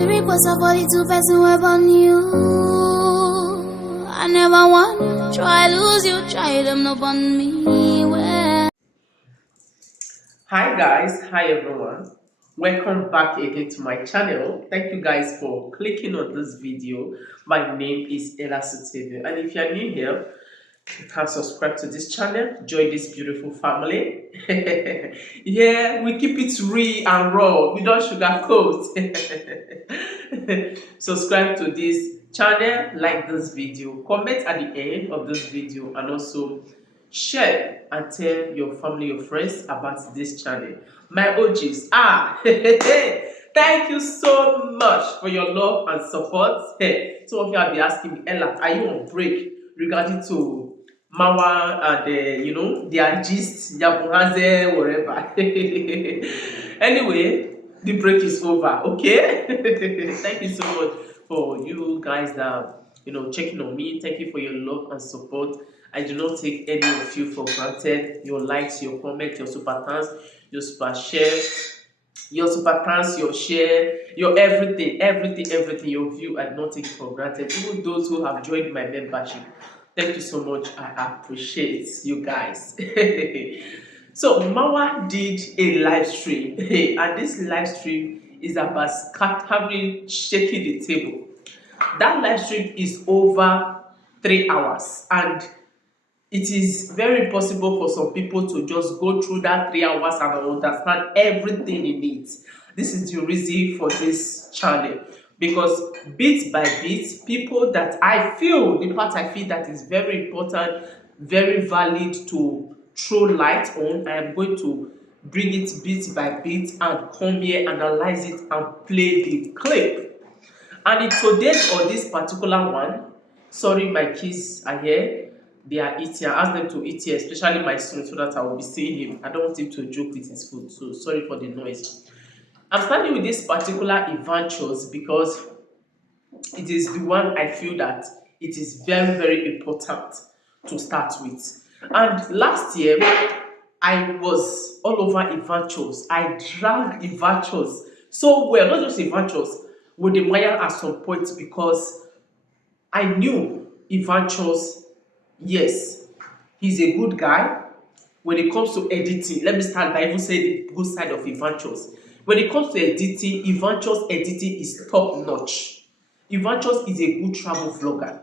Request of 42 person web on you. I never want try lose you, try them up on me. Well. Hi guys, hi everyone. Welcome back again to my channel. Thank you guys for clicking on this video. My name is ellasuitable, and if you are new here, you can subscribe to this channel, join this beautiful family. Yeah, we keep it real and raw, we don't sugarcoat. Subscribe to this channel, like this video, comment at the end of this video, and also share and tell your family, your friends about this channel. My OGs, thank you so much for your love and support. Some of you have been asking me, Ella, are you on break regarding to Mawa and their gist, Yabuhaze, whatever. Anyway, the break is over, okay? Thank you so much for you guys that checking on me. Thank you for your love and support. I do not take any of you for granted. Your likes, your comments, your super thanks, your super share, your super thanks, your share, your everything, your view, I do not take it for granted. Even those who have joined my membership, thank you so much. I appreciate you guys. So Mawa did a live stream, and this live stream is about scattering, shaking the table. That live stream is over 3 hours, and it is very impossible for some people to just go through that 3 hours and understand everything in it. This is the reason for this channel, because bit by bit, people that the part I feel that is very important, very valid to throw light on, I am going to bring it bit by bit and come here, analyze it, and play the clip. And in today's or this particular one, sorry, my kids are here. They are eating. I asked them to eat here, especially my son, so that I will be seeing him. I don't want him to joke with his food, so sorry for the noise. I'm starting with this particular Ivaintures because it is the one I feel that it is very important to start with. And last year, I was all over Ivaintures. I dragged Ivaintures so well, not just Ivaintures, wodemaya at some point, because I knew Ivaintures, yes, he's a good guy. When it comes to editing, let me start by even saying the good side of Ivaintures. When it comes to editing, Ivaintures editing is top notch. Ivaintures is a good travel vlogger.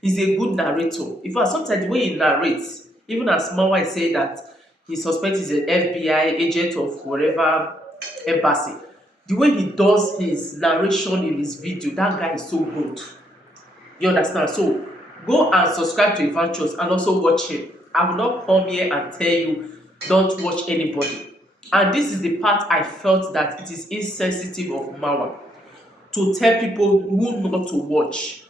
He's a good narrator. In fact, sometimes the way he narrates, even as Mawa is saying that he suspects he's an FBI agent of whatever embassy, the way he does his narration in his video, that guy is so good. You understand? So go and subscribe to Ivaintures and also watch him. I will not come here and tell you don't watch anybody. And this is the part I felt that it is insensitive of Mawa to tell people who not to watch.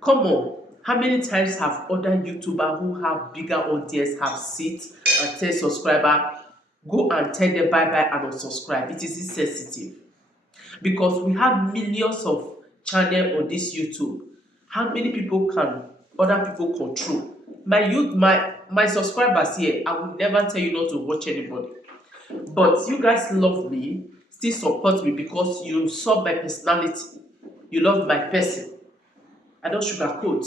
Come on, how many times have other YouTubers who have bigger audience have sit and tell subscriber, go and tell them bye bye and unsubscribe? It is insensitive, because we have millions of channels on this YouTube. How many people can other people control? My subscribers here, I would never tell you not to watch anybody. But you guys love me, still support me because you saw my personality. You love my person. I don't sugarcoat.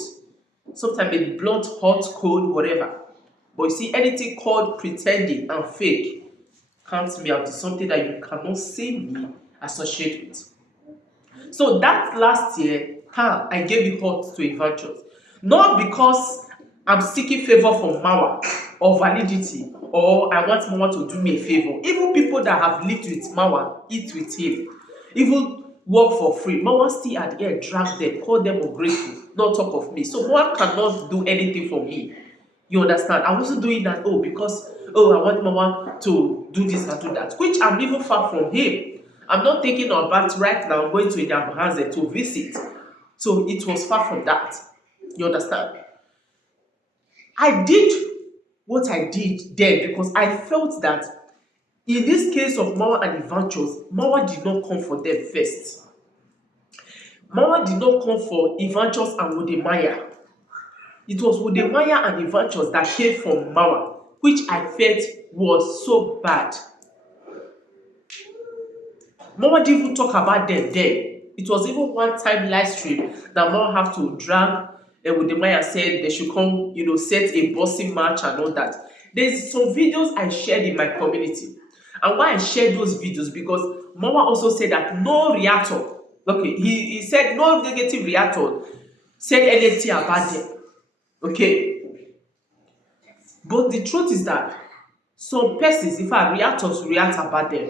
Sometimes it's blunt, hot, cold, whatever. But you see, anything called pretending and fake, count me out. It's something that you cannot see me associate with. So that last year, I gave it hot to Ivaintures. Not because I'm seeking favor from Mawa or validity, or I want Mawa to do me a favor. Even people that have lived with Mawa, eat with him, even work for free, Mawa still at the end drag them, call them ungrateful, not talk of me. So Mawa cannot do anything for me. You understand? I wasn't doing that, because I want Mawa to do this and do that, which I'm even far from him. I'm not thinking about right now going to Iammayuguno to visit. So it was far from that. You understand? I did what I did then because I felt that in this case of Mawa and Ivaintures, Mawa did not come for them first. Mawa did not come for Ivaintures and wodemaya. It was wodemaya and Ivaintures that came from Mawa, which I felt was so bad. Mawa didn't even talk about them then. It was even one time live stream that Mama have to drag wodemaya said they should come, set a boxing match and all that. There's some videos I shared in my community. And why I shared those videos, because Mama also said that no reactor, okay, he said no negative reactor said anything about them. Okay. But the truth is that some persons, in fact, reactors react about them.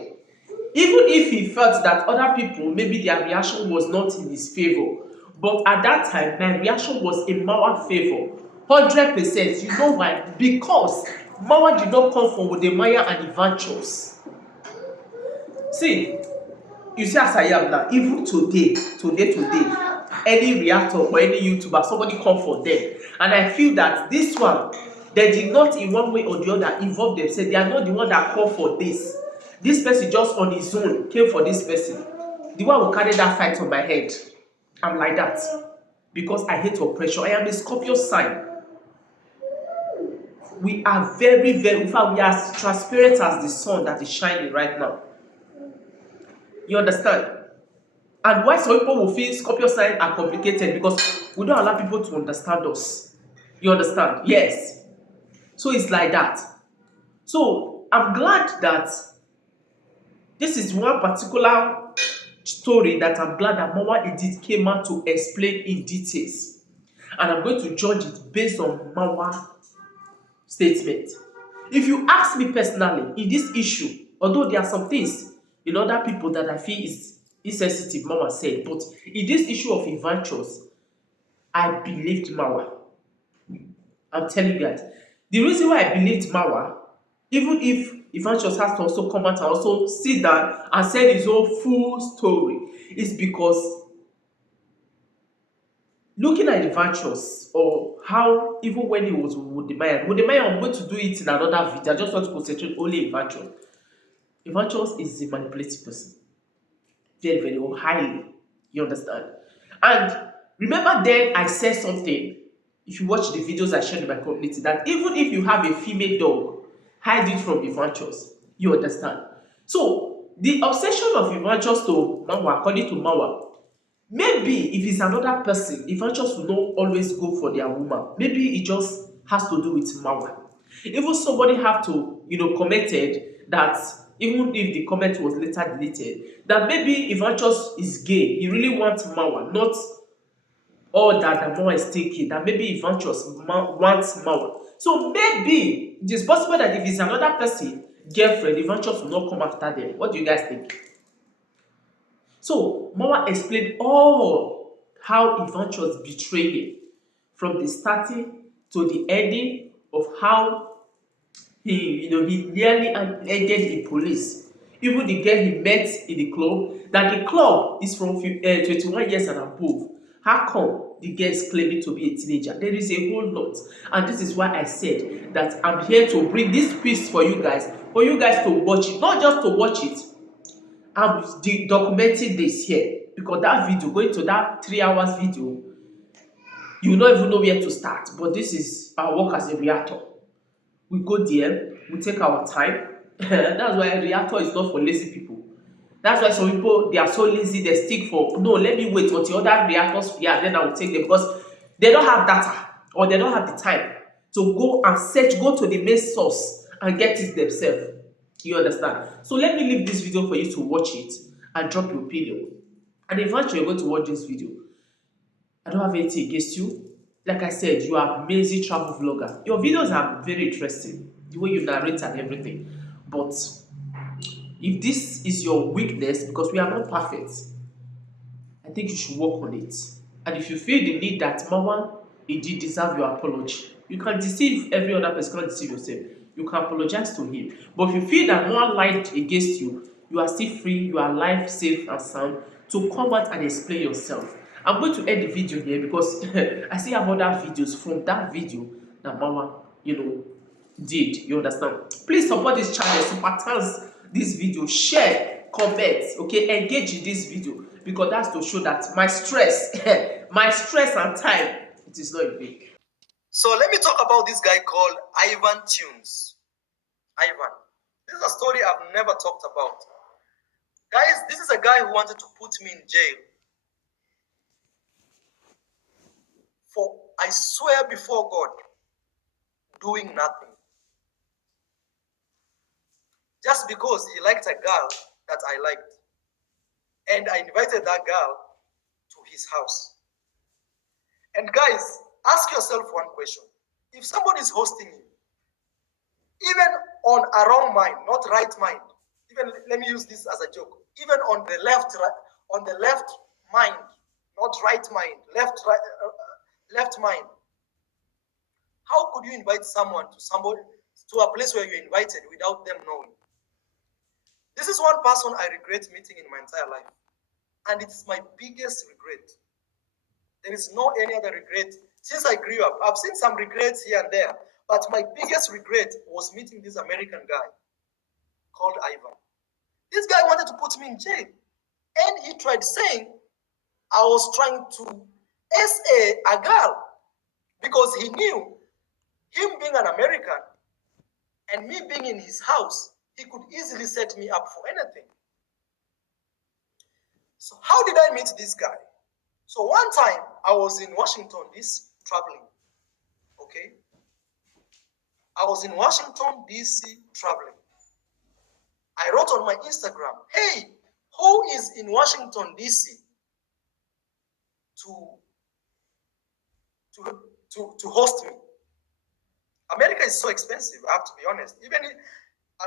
Even if he felt that other people, maybe their reaction was not in his favor. But at that time, my reaction was in Mawa's favor. 100%. You know why? Because Mawa did not come from wodemaya and Ivaintures. See, you see as I am now, even today, any reactor or any YouTuber, somebody come for them. And I feel that this one, they did not in one way or the other involve themselves. They are not the one that called for this. This person just on his own came for this person. The one who carry that fight on my head. I'm like that. Because I hate oppression. I am a Scorpio sign. We are very, very, in fact, we are as transparent as the sun that is shining right now. You understand? And why some people will feel Scorpio signs are complicated, because we don't allow people to understand us. You understand? Yes. So it's like that. So I'm glad that this is one particular story that I'm glad that Mama Edith came out to explain in details. And I'm going to judge it based on Mama's statement. If you ask me personally, in this issue, although there are some things in other people that I feel is insensitive, Mama said, but in this issue of Ivaintures, I believed Mama. I'm telling you guys. The reason why I believed Mama, even if Ivaintures has to also come out and also sit down and say his own full story, is because looking at Ivaintures, or how even when he was with wodemaya, I'm going to do it in another video. I just want to concentrate only Ivaintures. Ivaintures is a manipulative person. Very, very highly. You understand? And remember then I said something, if you watch the videos I shared in my community, that even if you have a female dog, hide it from Ivaintures. You understand? So the obsession of Ivaintures to Mawa, according to Mawa, maybe if it's another person, Ivaintures will not always go for their woman. Maybe it just has to do with Mawa. Even somebody have to, commented that, even if the comment was later deleted, that maybe Ivaintures is gay. He really wants Mawa, not all that Mawa is taking. That maybe Ivaintures wants Mawa. So maybe it is possible that if it's another person, girlfriend, Ivaintures will not come after them. What do you guys think? So Mawa explained all how Ivaintures betrayed him, from the starting to the ending of how he nearly ended the police. Even the girl he met in the club, that the club is from 21 years and above. How come the girl is claiming to be a teenager? There is a whole lot. And this is why I said that I'm here to bring this piece for you guys to watch it. Not just to watch it. I'm documenting this here, because that video, going to that 3 hours video, you will not even know where to start. But this is our work as a reactor. We go there, we take our time. That's why a reactor is not for lazy people. That's why some people, they are so lazy, they stick for, no, let me wait until other reactors react, then I will take them, because they don't have data, or they don't have the time to go and search, go to the main source and get it themselves. You understand? So let me leave this video for you to watch it and drop your opinion. And eventually you're going to watch this video. I don't have anything against you. Like I said, you are an amazing travel vlogger. Your videos are very interesting, the way you narrate and everything. But if this is your weakness, because we are not perfect, I think you should work on it. And if you feel the need that Marwan indeed deserve your apology, you can deceive every other person, you can't deceive yourself. You can apologize to him. But if you feel that Marwan lied against you, you are still free, you are alive, safe and sound to come out and explain yourself. I'm going to end the video here, because I still have other videos from that video that Mama, did. You understand? Please support this channel, super thanks this video, share, comment, okay, engage in this video, because that's to show that my stress my stress and time, it is not in vain. So let me talk about this guy called Ivaintures. Ivan. This is a story I've never talked about. Guys, this is a guy who wanted to put me in jail. I swear before God, doing nothing. Just because he liked a girl that I liked. And I invited that girl to his house. And guys, ask yourself one question. If somebody is hosting you, even on a wrong mind, not right mind, even let me use this as a joke, even on the left mind, not right mind, left mind, how could you invite someone to a place where you're invited without them knowing? This is one person I regret meeting in my entire life. And it's my biggest regret. There is no any other regret. Since I grew up, I've seen some regrets here and there. But my biggest regret was meeting this American guy called Ivan. This guy wanted to put me in jail. And he tried saying I was trying to SA a girl. Because he knew him being an American and me being in his house, he could easily set me up for anything. So how did I meet this guy? So one time I was in Washington, DC, traveling. Okay? I was in Washington, DC, traveling. I wrote on my Instagram, hey, who is in Washington, DC to host me? America is so expensive, I have to be honest. Even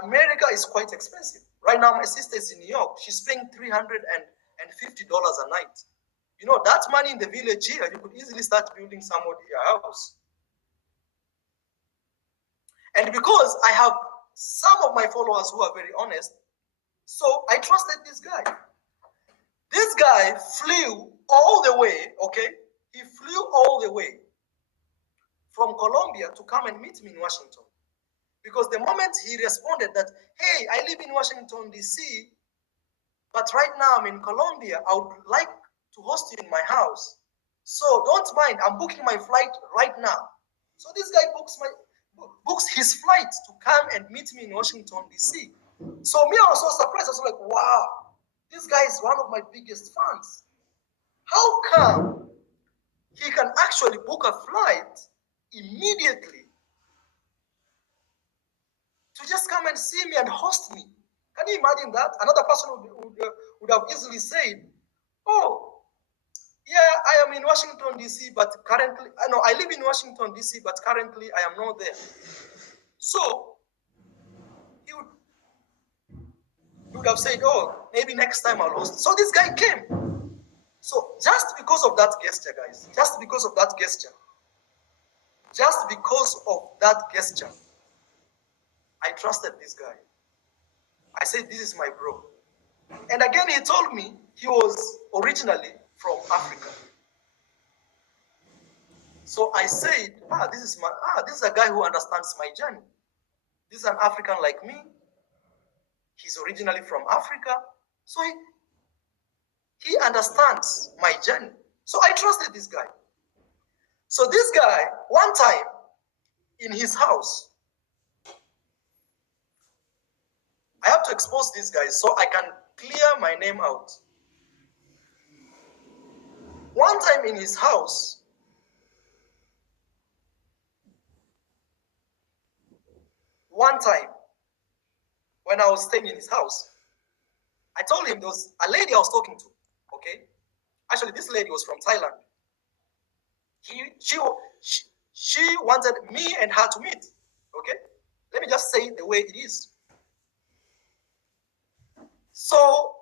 America is quite expensive. Right now, my sister is in New York. She's paying $350 a night. You know, that money in the village here, you could easily start building somebody a house. And because I have some of my followers who are very honest, so I trusted this guy. This guy flew all the way, okay? He flew all the way from Colombia to come and meet me in Washington. Because the moment he responded that, hey, I live in Washington, D.C., but right now I'm in Colombia, I would like to host you in my house. So don't mind, I'm booking my flight right now. So this guy books his flight to come and meet me in Washington, D.C. So me, I was so surprised. I was like, wow, this guy is one of my biggest fans. How come he can actually book a flight immediately to just come and see me and host me? Can you imagine that? Another person would have easily said, oh, yeah, I am in Washington, D.C., but currently, I live in Washington, D.C., but currently I am not there. So, he would have said, oh, maybe next time I'll host. So this guy came. So just because of that gesture, guys, just because of that gesture, I trusted this guy. I said, this is my bro. And again, he told me he was originally from Africa. So I said, this is a guy who understands my journey. This is an African like me. He's originally from Africa. So he understands my journey. So I trusted this guy. So this guy, one time in his house, I have to expose this guy so I can clear my name out. One time in his house, when I was staying in his house, I told him there was a lady I was talking to, okay? Actually, this lady was from Thailand. She wanted me and her to meet, okay? Let me just say it the way it is. So,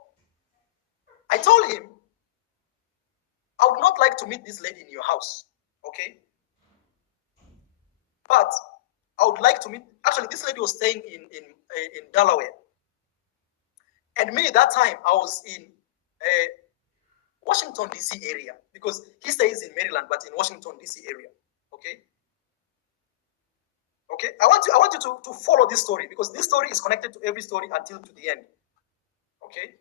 I told him, I would not like to meet this lady in your house, okay? But I would like to meet, actually this lady was staying in Delaware. And me, that time, I was in Washington, D.C. area, because he stays in Maryland, but in Washington, D.C. area, okay? Okay, I want you to follow this story, because this story is connected to every story until to the end, okay?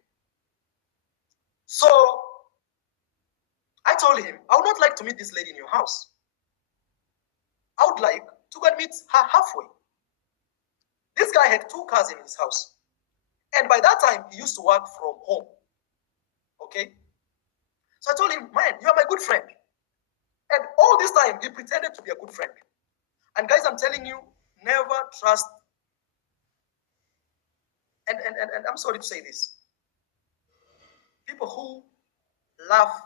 So, I told him, I would not like to meet this lady in your house. I would like to go and meet her halfway. This guy had 2 cars in his house. And by that time, he used to work from home. Okay? So I told him, man, you are my good friend. And all this time, he pretended to be a good friend. And guys, I'm telling you, never trust. And I'm sorry to say this. People who laugh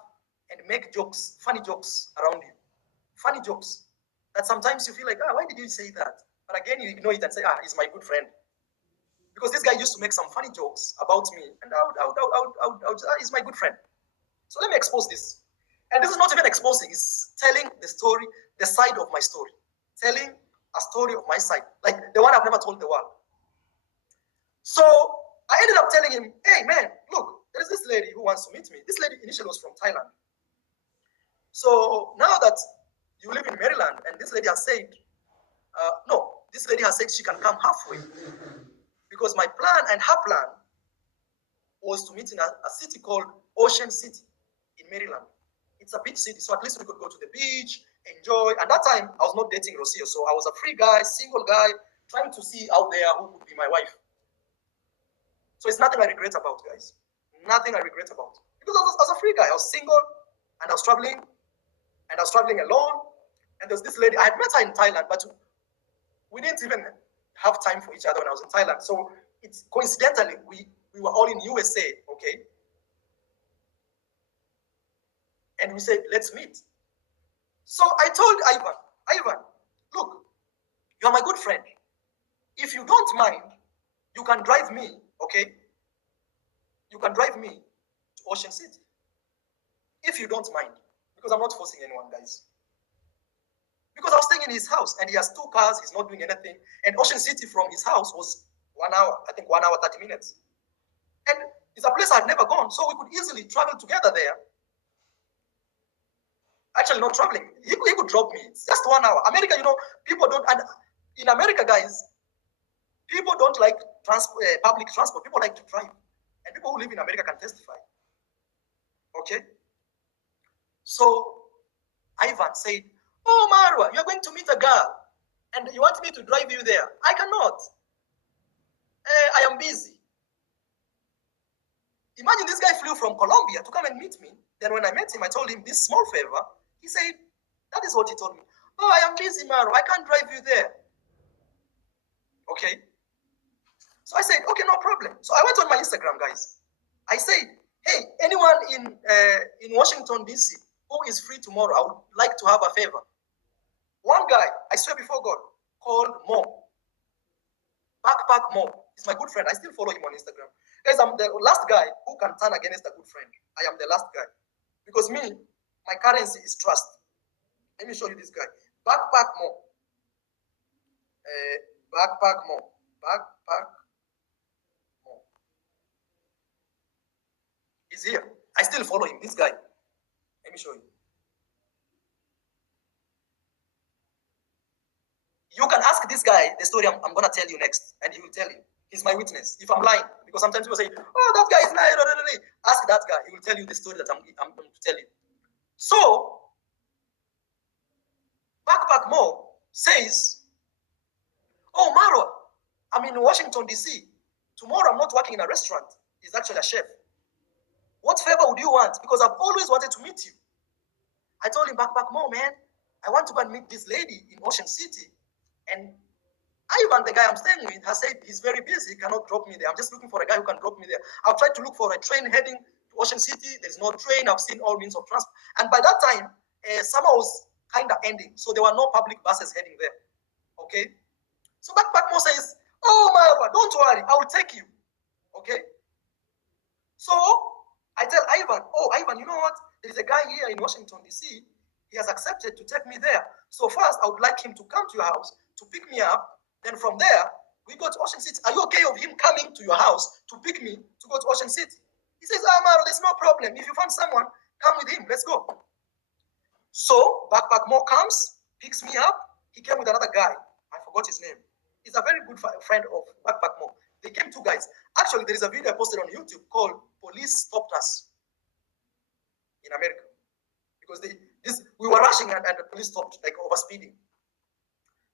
and make jokes, funny jokes around you. Funny jokes that sometimes you feel like, why did you say that? But again, you ignore it and say, he's my good friend. Because this guy used to make some funny jokes about me, and he's my good friend. So let me expose this. And this is not even exposing, it's telling the story, the side of my story. Telling a story of my side, like the one I've never told the world. So I ended up telling him, hey man, look, there is this lady who wants to meet me. This lady initially was from Thailand. So now that you live in Maryland, and this lady has said, this lady has said she can come halfway. Because my plan and her plan was to meet in a city called Ocean City in Maryland. It's a beach city, so at least we could go to the beach, enjoy. And that time, I was not dating Rocio, so I was a free guy, single guy, trying to see out there who would be my wife. So it's nothing I regret about, guys. Nothing I regret about. Because I was a free guy. I was single, and I was traveling, alone. And there's this lady, I had met her in Thailand, but we didn't even have time for each other when I was in Thailand. So it's coincidentally, we were all in USA, okay? And we said, let's meet. So I told Ivan, look, you're my good friend. If you don't mind, you can drive me, okay? You can drive me to Ocean City. If you don't mind, because I'm not forcing anyone, guys. Because I was staying in his house, and he has 2 cars, he's not doing anything. And Ocean City from his house was 1 hour, I think 1 hour, 30 minutes. And it's a place I've never gone, so we could easily travel together there. Actually, not traveling. He could drop me. It's just 1 hour. America, people don't, and in America, guys, people don't like public transport. People like to drive. And people who live in America can testify. Okay? So, Ivan said, oh, Marwa, you're going to meet a girl, and you want me to drive you there. I cannot. I am busy. Imagine this guy flew from Colombia to come and meet me. Then when I met him, I told him this small favor. He said, that is what he told me. Oh, I am busy, Marwa. I can't drive you there. Okay. So I said, okay, no problem. So I went on my Instagram, guys. I said, hey, anyone in Washington, D.C. who is free tomorrow, I would like to have a favor. One guy, I swear before God, called Mo. Backpack Mo. He's my good friend. I still follow him on Instagram. Guys, I'm the last guy who can turn against a good friend. I am the last guy. Because me, my currency is trust. Let me show you this guy. Backpack Mo. Backpack Mo. Backpack Mo. He's here. I still follow him. This guy. Let me show you. You can ask this guy the story I'm going to tell you next, and he will tell you. He's my witness. If I'm lying, because sometimes people say, oh, that guy is lying. Ask that guy. He will tell you the story that I'm going to tell you. So, Backpack Mo says, oh, Marwa, I'm in Washington, D.C. Tomorrow I'm not working in a restaurant. He's actually a chef. What favor would you want? Because I've always wanted to meet you. I told him, Backpack Mo, man, I want to go and meet this lady in Ocean City. And Ivan, the guy I'm staying with, has said he's very busy, he cannot drop me there. I'm just looking for a guy who can drop me there. I've tried to look for a train heading to Ocean City. There's no train. I've seen all means of transport. And by that time, summer was kind of ending. So there were no public buses heading there. Okay? So Backpack Mo says, oh, Marwa, don't worry. I will take you. Okay? So I tell Ivan, oh, Ivan, you know what? There is a guy here in Washington, D.C. He has accepted to take me there. So first, I would like him to come to your house to pick me up. Then from there, we go to Ocean City. Are you okay with him coming to your house to pick me to go to Ocean City? He says, Marwa, there's no problem. If you find someone, come with him. Let's go. So Backpack Mo comes, picks me up. He came with another guy. I forgot his name. He's a very good friend of Backpack Mo. They came 2 guys. Actually, there is a video I posted on YouTube called Police Stopped Us in America. Because we were rushing and the police stopped, like over speeding.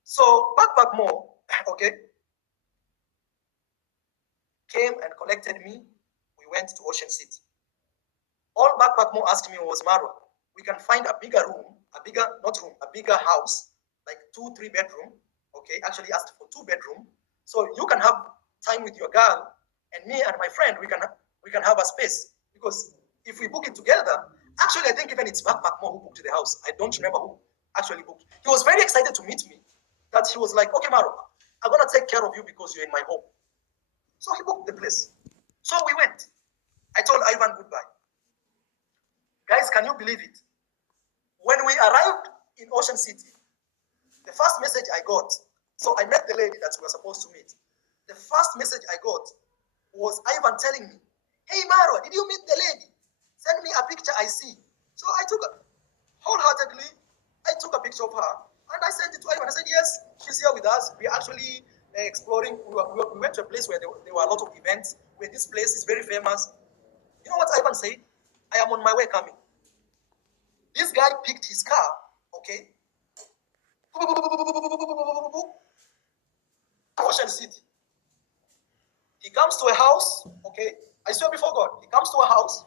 So Backpack Mo, okay, came and collected me. We went to Ocean City. All Backpack Mo asked me was, Marwa, we can find a bigger room, a bigger, not room, a bigger house, like 2-3 bedroom. Okay, actually asked for 2 bedroom. So you can have time with your girl, and me and my friend, we can have a space. Because if we book it together, actually I think even it's Backpack Mo who booked the house. I don't remember who actually booked. He was very excited to meet me. That he was like, okay, Maro, I'm gonna take care of you because you're in my home. So he booked the place. So we went. I told Ivan goodbye. Guys, can you believe it? When we arrived in Ocean City, the first message I got, so I met the lady that we were supposed to meet. The first message I got was Ivan telling me, hey Maro, did you meet the lady? Send me a picture I see. So I took wholeheartedly, I took a picture of her and I sent it to Ivan. I said, yes, she's here with us. We're actually exploring. We went to a place where there were a lot of events, where this place is very famous. You know what Ivan said? I am on my way coming. This guy picked his car, okay? Ocean City. He comes to a house, okay? I swear before God, he comes to a house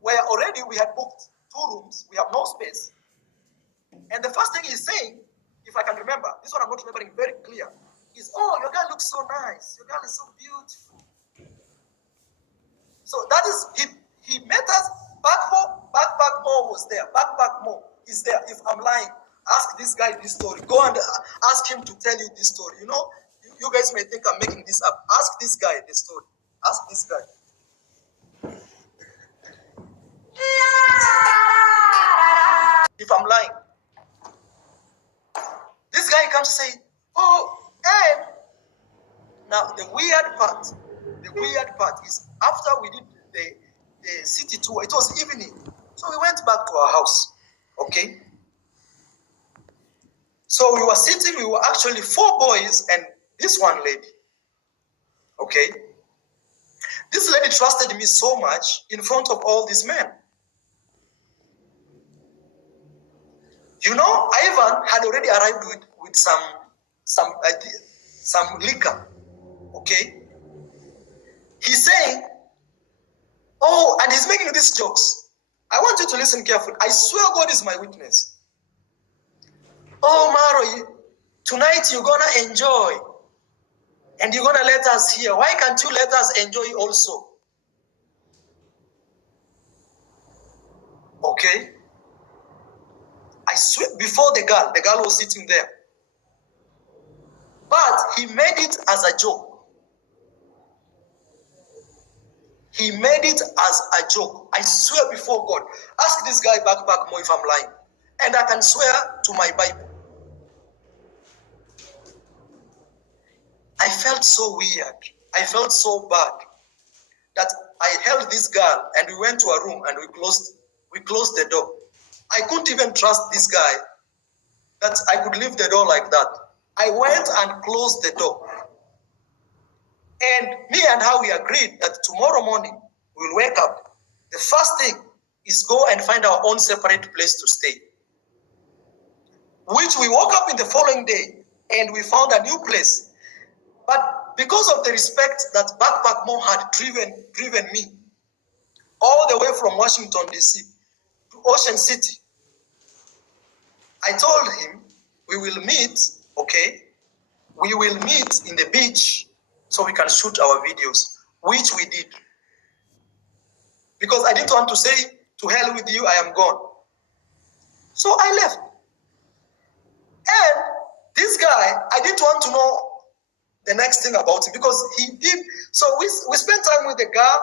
where already we had booked 2 rooms. We have no space. And the first thing he's saying, if I can remember, this one I'm not remembering very clear, is, oh, your girl looks so nice. Your girl is so beautiful. So that is, he met us. Backpack Mo was there. Backpack Mo is there. If I'm lying, ask this guy this story. Go and ask him to tell you this story. You know, you guys may think I'm making this up. Ask this guy this story. Ask this guy. If I'm lying, this guy comes to say, oh, hey. Now, the weird part is after we did the city tour, it was evening. So we went back to our house, okay? So we were sitting, we were actually 4 boys and this one lady, okay? This lady trusted me so much in front of all these men. You know, Ivan had already arrived with some liquor, okay? He's saying, oh, and he's making these jokes. I want you to listen carefully. I swear God is my witness. Oh, Maro, tonight you're going to enjoy. And you're going to let us hear. Why can't you let us enjoy also? Okay? I swear, before the girl was sitting there. But he made it as a joke. He made it as a joke. I swear before God. Ask this guy Backpack Mo if I'm lying. And I can swear to my Bible. I felt so weird. I felt so bad that I held this girl and we went to a room and we closed the door. I couldn't even trust this guy that I could leave the door like that. I went and closed the door. And me and her, we agreed that tomorrow morning we'll wake up. The first thing is go and find our own separate place to stay. Which we woke up in the following day and we found a new place. But because of the respect that Backpack Mo had driven me all the way from Washington, D.C. to Ocean City, I told him we will meet, okay? We will meet in the beach so we can shoot our videos, which we did. Because I didn't want to say, to hell with you, I am gone. So I left. And this guy, I didn't want to know the next thing about him because he did. So we spent time with the guy.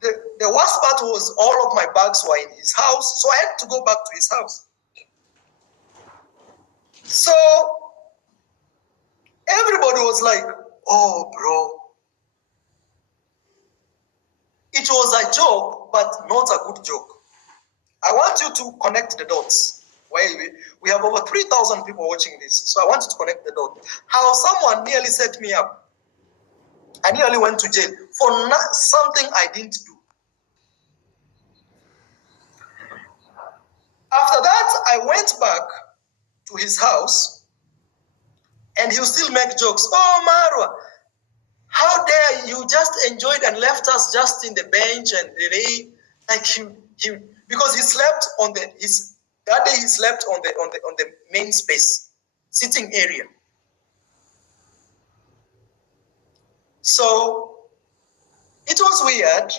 The worst part was all of my bags were in his house. So I had to go back to his house. So everybody was like, oh, bro. It was a joke, but not a good joke. I want you to connect the dots. We have over 3,000 people watching this. So I want you to connect the dots. How someone nearly set me up. I nearly went to jail for something I didn't do. After that, I went back to his house and he'll still make jokes. Oh, Marwa, how dare you just enjoyed and left us just in the bench and the rain, like because he slept on the That day he slept on the main space, sitting area. So it was weird.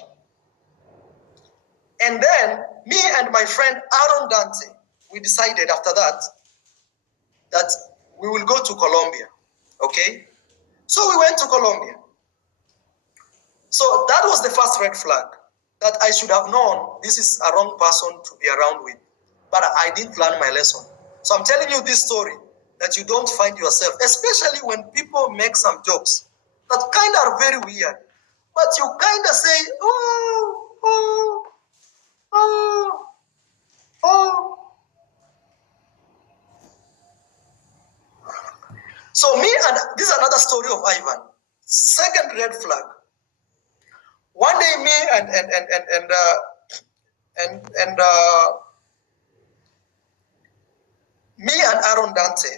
And then me and my friend Aaron Dante, we decided after that we will go to Colombia. Okay? So we went to Colombia. So that was the first red flag, that I should have known this is a wrong person to be around with. But I didn't learn my lesson. So I'm telling you this story that you don't find yourself, especially when people make some jokes that kind of are very weird. But you kind of say, oh. So me, and this is another story of Ivan. Second red flag. One day me and me and Aaron Dante,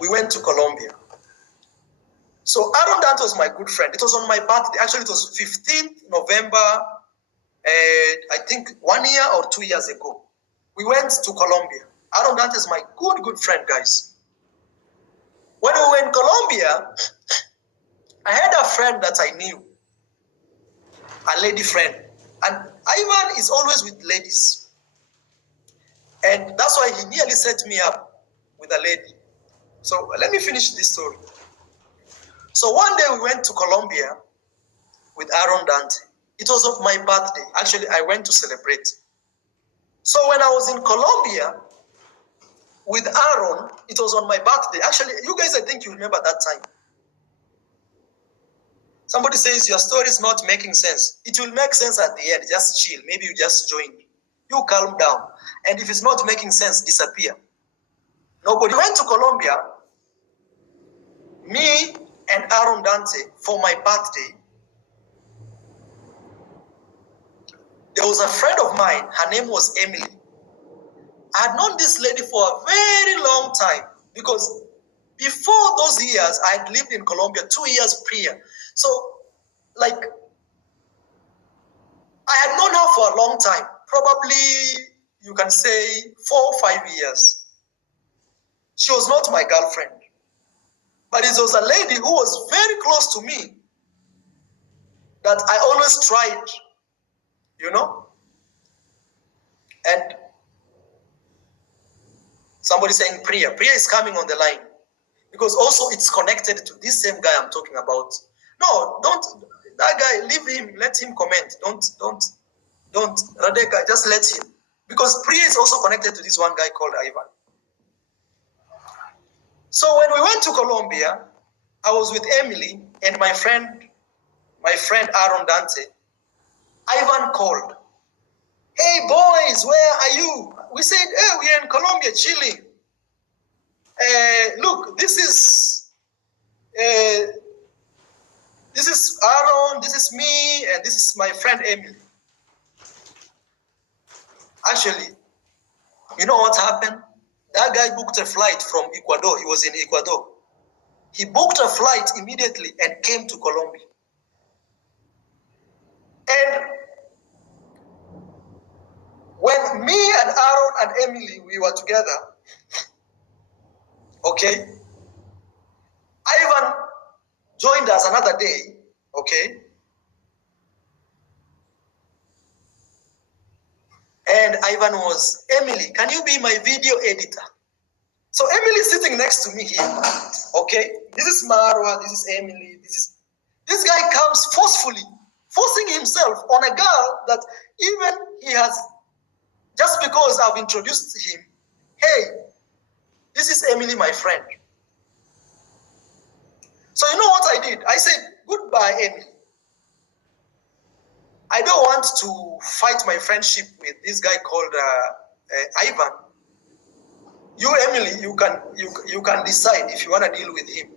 we went to Colombia. So Aaron Dante was my good friend. It was on my birthday. Actually, it was 15th November, I think 1 year or 2 years ago. We went to Colombia. Aaron Dante is my good friend, guys. When we were in Colombia, I had a friend that I knew, a lady friend. And Ivan is always with ladies. And that's why he nearly set me up with a lady. So let me finish this story. So one day we went to Colombia with Aaron Dante. It was of my birthday. Actually, I went to celebrate. So when I was in Colombia with Aaron, it was on my birthday. Actually, you guys, I think you remember that time. Somebody says your story is not making sense. It will make sense at the end. Just chill. Maybe you just join me. You calm down. And if it's not making sense, disappear. Nobody went to Colombia. Me and Aaron Dante for my birthday. There was a friend of mine. Her name was Emily. I had known this lady for a very long time because before those years, I had lived in Colombia 2 years prior. So, like, I had known her for a long time. Probably, you can say 4 or 5 years. She was not my girlfriend. But it was a lady who was very close to me that I always tried, you know. And somebody saying Priya. Priya is coming on the line. Because also it's connected to this same guy I'm talking about. No, don't, that guy, leave him, let him comment. Don't, Radeka, just let him. Because Priya is also connected to this one guy called Ivan. So when we went to Colombia, I was with Emily and my friend Aaron Dante. Ivan called. Hey boys, where are you? We said, hey, we're in Colombia chilling. Look, this is Aaron, this is me, and this is my friend Emily. Actually, you know what happened? That guy booked a flight from Ecuador. He was in Ecuador. He booked a flight immediately and came to Colombia. And when me and Aaron and Emily, we were together, okay, Ivan joined us another day, okay, and Ivan was, Emily, can you be my video editor? So Emily is sitting next to me here, okay? This is Marwa, this is Emily, this guy comes forcing himself on a girl that even he has, just because I've introduced him, hey, this is Emily, my friend. So you know what I did? I said, goodbye, Emily. I don't want to fight my friendship with this guy called Ivan. You, Emily, you can decide if you want to deal with him.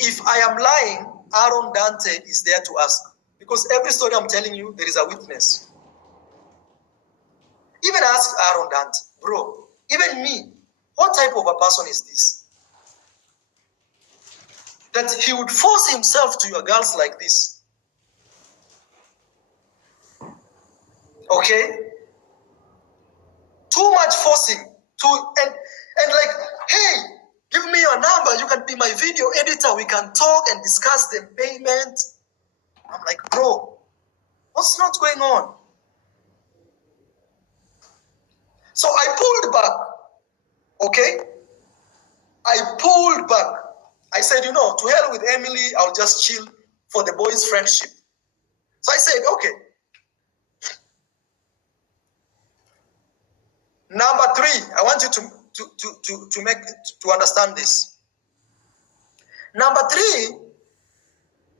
If I am lying, Aaron Dante is there to ask. Because every story I'm telling you, there is a witness. Even ask Aaron Dante, bro, even me, what type of a person is this? That he would force himself to your girls like this. Okay? too much forcing and like, hey, give me your number. You can be my video editor. We can talk and discuss the payment. I'm like, bro, what's not going on? So I pulled back. Okay? I pulled back. I said, you know, to hell with Emily, I'll just chill for the boys' friendship. So I said, okay. Number 3, I want you to understand this. Number 3,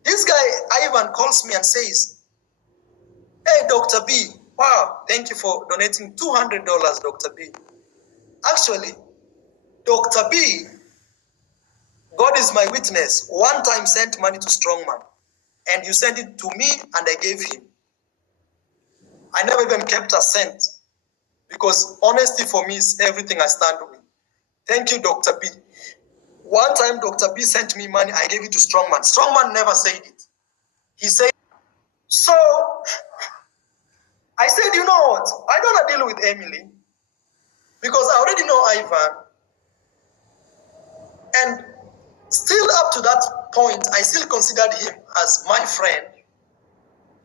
this guy Ivan calls me and says, hey, Dr. B, wow, thank you for donating $200, Dr. B. Actually, Dr. B, God is my witness, one time sent money to Strongman, and you sent it to me and I gave him. I never even kept a cent, because honesty for me is everything I stand with. Thank you, Dr. B. One time, Dr. B sent me money, I gave it to Strongman. Strongman never said it. He said, so I said, you know what? I don't want to deal with Emily, because I already know Ivan. And still up to that point, I still considered him as my friend.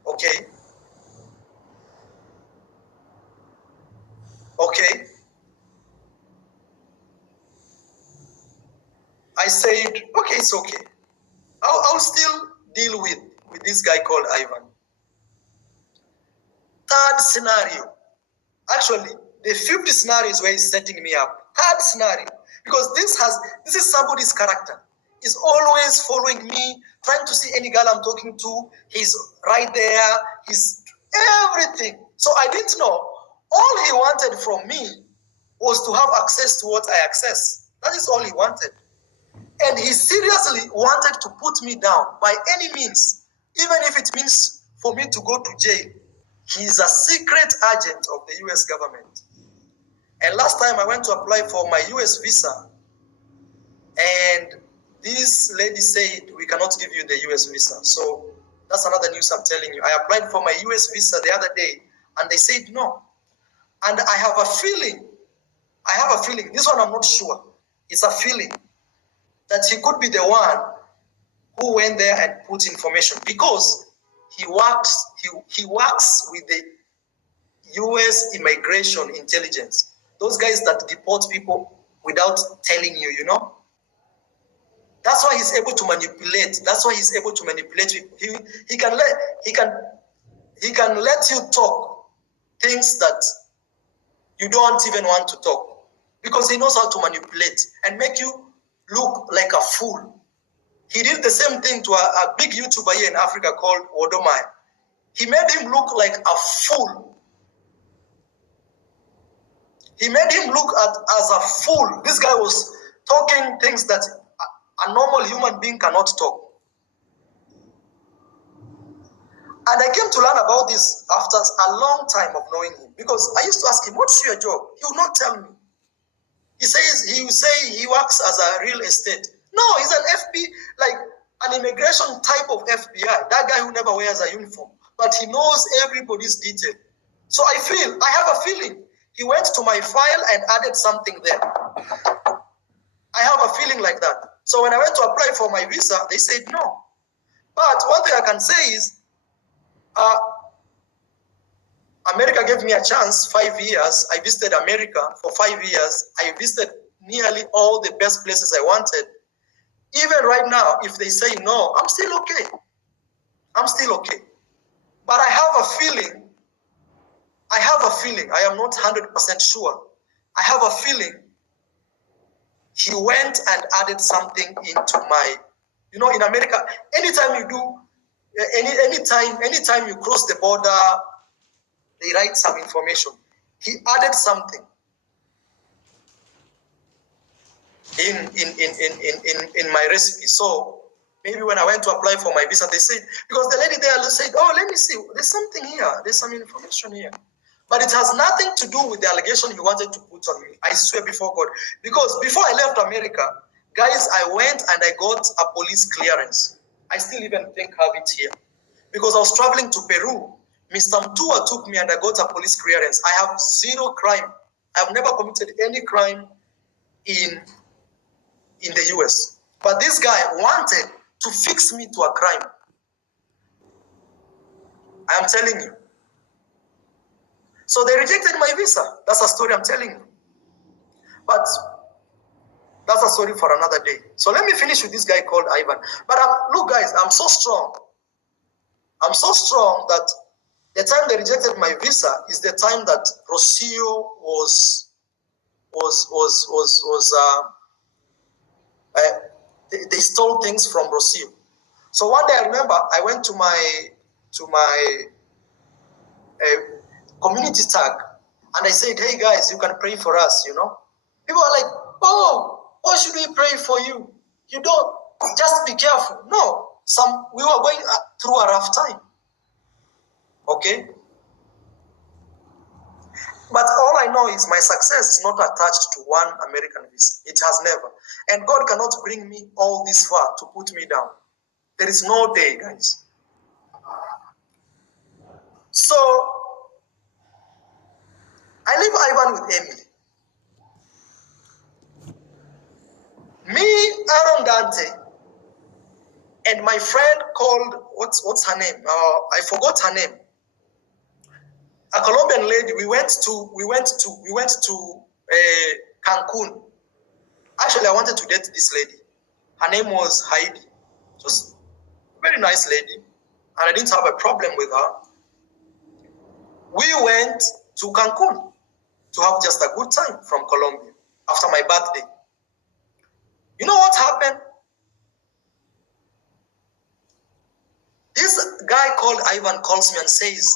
Okay? Okay? I said, okay, it's okay. I'll still deal with this guy called Ivan. Third scenario. Actually, the 50 scenarios where he's setting me up. Third scenario. Because this is somebody's character. He's always following me, trying to see any girl I'm talking to. He's right there. He's everything. So I didn't know. All he wanted from me was to have access to what I access. That is all he wanted. And he seriously wanted to put me down by any means, even if it means for me to go to jail. He's a secret agent of the US government. And last time I went to apply for my US visa, and this lady said, we cannot give you the US visa. So that's another news I'm telling you. I applied for my US visa the other day, and they said no. And I have a feeling, this one I'm not sure, it's a feeling that he could be the one who went there and put information, because he works with the US immigration intelligence. Those guys that deport people without telling you, you know. That's why he's able to manipulate. That's why he's able to manipulate people. He can let you talk things that you don't even want to talk, because he knows how to manipulate and make you look like a fool. He did the same thing to a big YouTuber here in Africa called Wodemaya. He made him look like a fool. He made him look as a fool. This guy was talking things that a normal human being cannot talk. And I came to learn about this after a long time of knowing him, because I used to ask him, what's your job? He would not tell me. He will say he works as a real estate. No, he's an like an immigration type of FBI. That guy who never wears a uniform, but he knows everybody's detail. So I have a feeling he went to my file and added something there. I have a feeling like that. So when I went to apply for my visa, they said no. But one thing I can say is, America gave me a chance, 5 years. I visited America for 5 years. I visited nearly all the best places I wanted. Even right now, if they say no, I'm still okay. I'm still okay. But I have a feeling, I am not 100% sure. I have a feeling he went and added something into my, you know, in America, anytime you do, anytime you cross the border, they write some information. He added something in my recipe. So maybe when I went to apply for my visa, they said, because the lady there said, oh, let me see, there's something here, there's some information here. But it has nothing to do with the allegation he wanted to put on me. I swear before God. Because before I left America, guys, I went and I got a police clearance. I still even think have it here. Because I was traveling to Peru. Mr. Metua took me and I got a police clearance. I have zero crime I've never committed any crime in the US. But this guy wanted to fix me to a crime. I am telling you. So they rejected my visa. That's a story I'm telling you. But that's a story for another day. So let me finish with this guy called Ivan. But look, guys, I'm so strong. I'm so strong that the time they rejected my visa is the time that Rocio they stole things from Rocio. So one day I remember I went to my community tag and I said, hey guys, you can pray for us, you know. People are like, oh, why should we pray for you? You don't, just be careful. No, we were going through a rough time. Okay? But all I know is my success is not attached to one American visa. It has never. And God cannot bring me all this far to put me down. There is no day, guys. So, I leave Ivan with Emily. Me, Aaron Dante, and my friend called, what's her name? I forgot her name. A Colombian lady. We went to Cancun. Actually, I wanted to date this lady. Her name was Heidi. Just a very nice lady, and I didn't have a problem with her. We went to Cancun to have just a good time from Colombia after my birthday. You know what happened? This guy called Ivan calls me and says,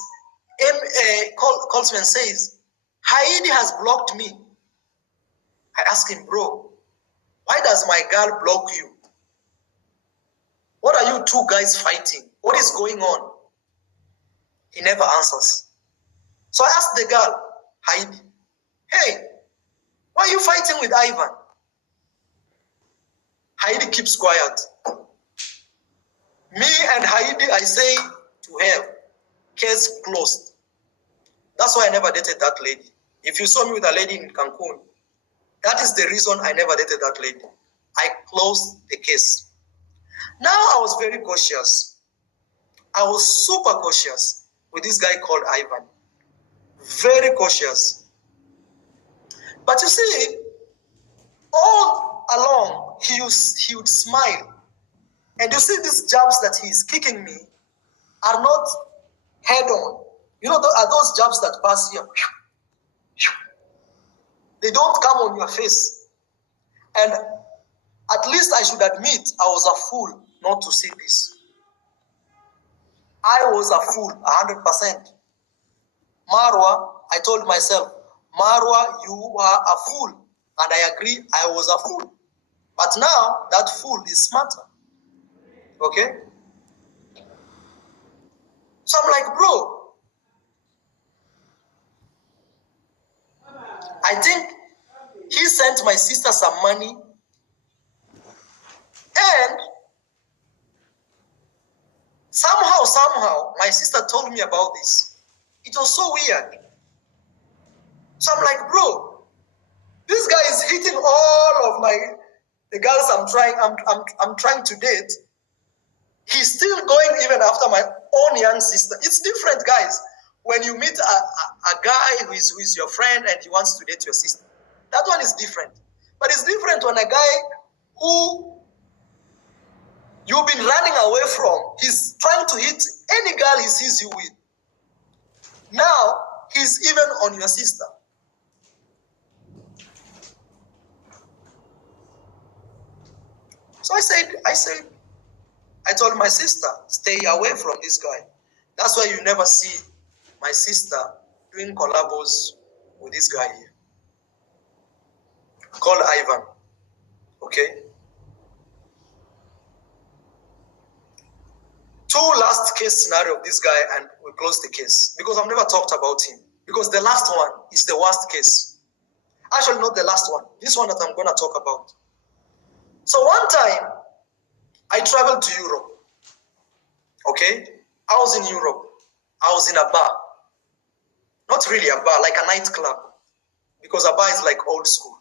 Heidi has blocked me. I asked him, bro, why does my girl block you? What are you two guys fighting? What is going on? He never answers. So I asked the girl, Heidi, hey, why are you fighting with Ivan? Heidi keeps quiet. Me and Heidi, I say to her, case closed. That's why I never dated that lady. If you saw me with a lady in Cancun, that is the reason I never dated that lady. I closed the case. Now I was very cautious. I was super cautious with this guy called Ivan. Very cautious. But you see, all along, he would smile. And you see these jabs that he's kicking me are not head on. You know, are those jabs that pass here. They don't come on your face. And at least I should admit I was a fool not to see this. I was a fool, 100%. Marwa, I told myself, Marwa, you are a fool. And I agree, I was a fool. But now, that fool is smarter. Okay? So I'm like, bro, I think he sent my sister some money. And somehow, my sister told me about this. It was so weird. So I'm like, bro, this guy is hitting all of the girls I'm trying to date. He's still going even after my own young sister. It's different, guys. When you meet a guy who is your friend and he wants to date your sister, that one is different. But it's different when a guy who you've been running away from, he's trying to hit any girl he sees you with. Now, he's even on your sister. So I told my sister, stay away from this guy. That's why you never see my sister doing collabos with this guy here. Call Ivan. Okay? 2 last case scenario of this guy and we close the case. Because I've never talked about him. Because the last one is the worst case. Actually, not the last one. This one that I'm going to talk about. So one time, I traveled to Europe. Okay? I was in Europe. I was in a bar. Not really a bar, like a nightclub. because Aba is like old school.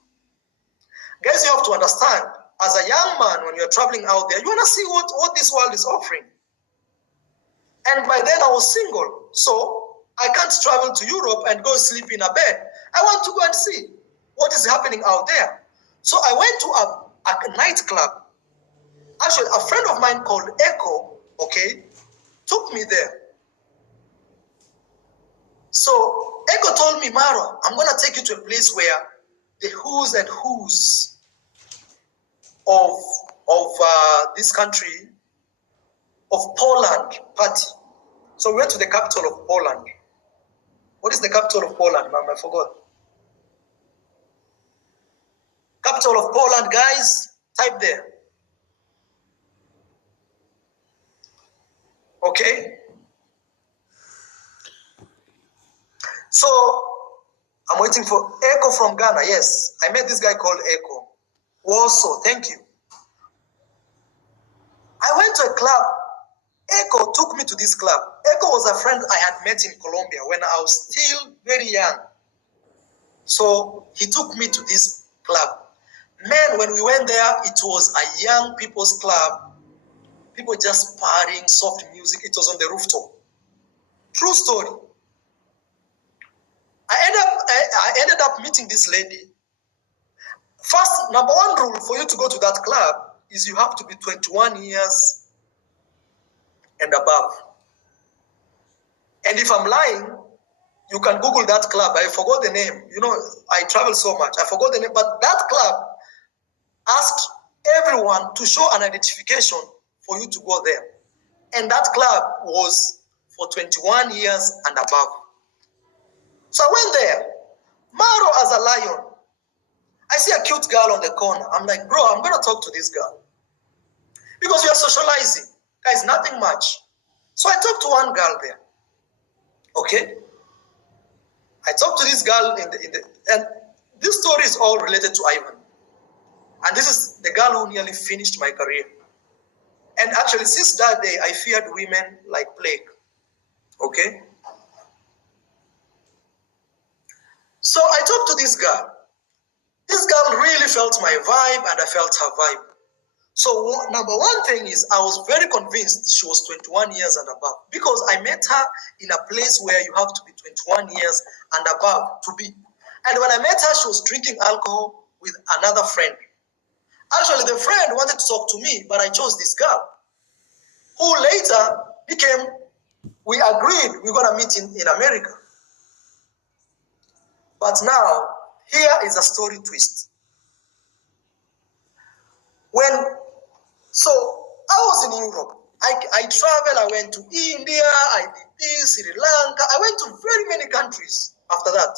Guys, you have to understand, as a young man, when you're traveling out there, you want to see what this world is offering. And by then I was single, so I can't travel to Europe and go sleep in a bed. I want to go and see what is happening out there. So I went to a nightclub. Actually, a friend of mine called Echo, okay, took me there. So Echo told me, Maro, I'm going to take you to a place where the who's and who's of this country, of Poland party. So we went to the capital of Poland. What is the capital of Poland, ma'am? I forgot. Capital of Poland, guys, type there. Okay. So I'm waiting for Echo from Ghana. Yes, I met this guy called Echo. Warsaw, thank you. I went to a club. Echo took me to this club. Echo was a friend I had met in Colombia when I was still very young. So he took me to this club. Man, when we went there, it was a young people's club. People just partying, soft music. It was on the rooftop. True story. I ended up meeting this lady. First, number one rule for you to go to that club is you have to be 21 years and above. And if I'm lying, you can Google that club. I forgot the name. You know, I travel so much. I forgot the name. But that club asked everyone to show an identification for you to go there. And that club was for 21 years and above. So I went there. Maro as a lion. I see a cute girl on the corner. I'm like, bro, I'm going to talk to this girl. Because we are socializing. Guys, nothing much. So I talked to one girl there. Okay? I talked to this girl and this story is all related to Ivan. And this is the girl who nearly finished my career. And actually, since that day, I feared women like plague. Okay? So I talked to this girl. This girl really felt my vibe and I felt her vibe. So number one thing is I was very convinced she was 21 years and above because I met her in a place where you have to be 21 years and above to be. And when I met her, she was drinking alcohol with another friend. Actually, the friend wanted to talk to me, but I chose this girl, who later became, we agreed we're going to meet in America. But now, here is a story twist. So I was in Europe. I traveled, I went to India, I did this, Sri Lanka. I went to very many countries after that.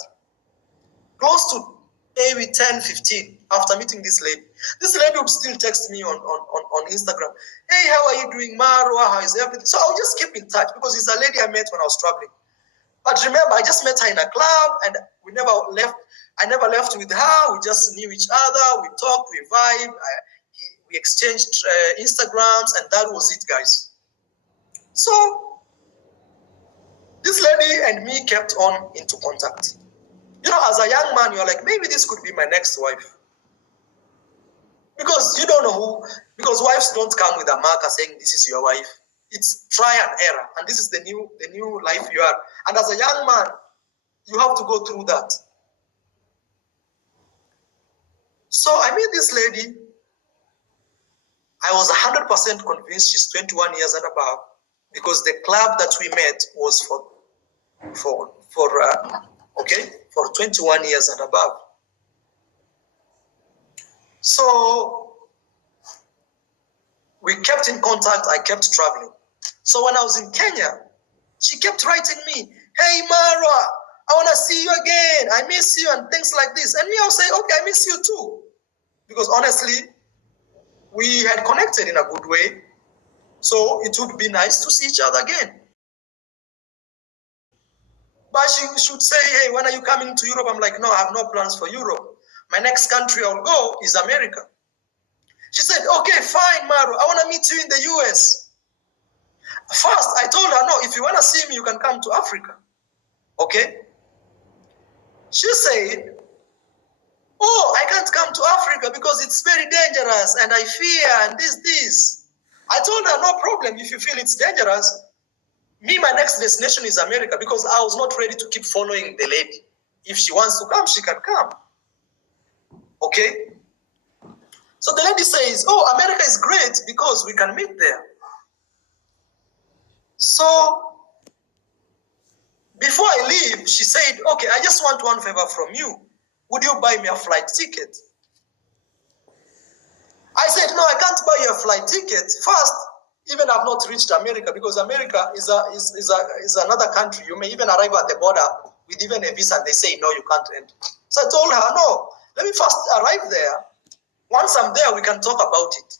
Close to maybe 10, 15 after meeting this lady. This lady would still text me on Instagram. Hey, how are you doing, Marwa? How is everything? So I'll just keep in touch because it's a lady I met when I was traveling. But remember, I just met her in a club and we never left. I never left with her. We just knew each other. We talked, we vibed. We exchanged Instagrams, and that was it, guys. So this lady and me kept on into contact. You know, as a young man, you're like, maybe this could be my next wife. Because you don't know who, because wives don't come with a marker saying this is your wife. It's try and error. And this is the new life you are. And as a young man, you have to go through that. So I met this lady. I was 100% convinced she's 21 years and above because the club that we met was for 21 years and above. So we kept in contact. I kept traveling. So when I was in Kenya, she kept writing me, hey, Marwa, I want to see you again. I miss you and things like this. And me, I'll say, okay, I miss you too. Because honestly, we had connected in a good way. So it would be nice to see each other again. But she should say, hey, when are you coming to Europe? I'm like, no, I have no plans for Europe. My next country I'll go is America. She said, okay, fine, Maru. I want to meet you in the US. First, I told her, no, if you want to see me, you can come to Africa. Okay? She said, Oh, I can't come to Africa because it's very dangerous and I fear and this. I told her, no problem. If you feel it's dangerous, me, my next destination is America, because I was not ready to keep following the lady. If she wants to come, she can come. Okay? So the lady says, oh, America is great because we can meet there. So before I leave, she said, okay, I just want one favor from you. Would you buy me a flight ticket? I said, no, I can't buy you a flight ticket. First, even I've not reached America, because America is another country. You may even arrive at the border with even a visa and they say, no, you can't enter. So I told her, no, let me first arrive there. Once I'm there, we can talk about it.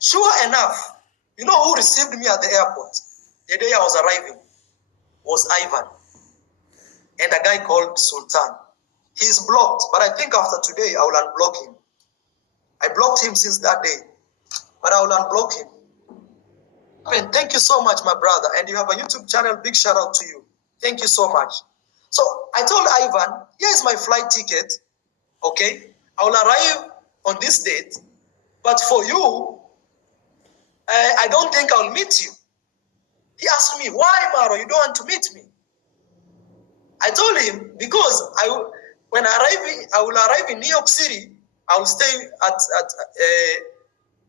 Sure enough, you know who received me at the airport the day I was arriving? Was Ivan and a guy called Sultan. He's blocked, but I think after today, I will unblock him. I blocked him since that day, but I will unblock him. And thank you so much, my brother. And you have a YouTube channel. Big shout out to you. Thank you so much. So I told Ivan, here is my flight ticket. Okay, I will arrive on this date, but for you, I don't think I'll meet you. He asked me, why, Maro, you don't want to meet me? I told him, because when I will arrive in New York City, I will stay at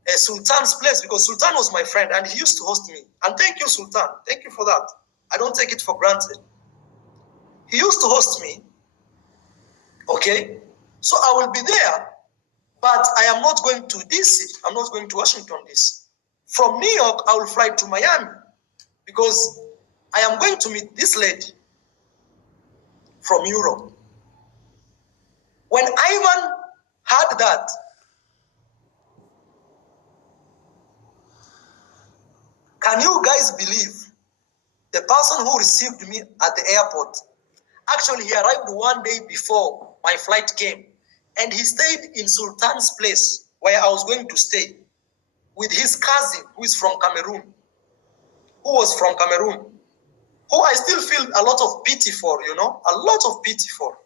Sultan's place, because Sultan was my friend and he used to host me. And thank you, Sultan. Thank you for that. I don't take it for granted. He used to host me. Okay? So I will be there, but I am not going to DC. I'm not going to Washington, DC. From New York, I will fly to Miami, because I am going to meet this lady from Europe. When Ivan heard that, can you guys believe the person who received me at the airport, actually he arrived one day before my flight came, and he stayed in Sultan's place where I was going to stay with his cousin who is from Cameroon, who was from Cameroon, who I still feel a lot of pity for, you know, a lot of pity for.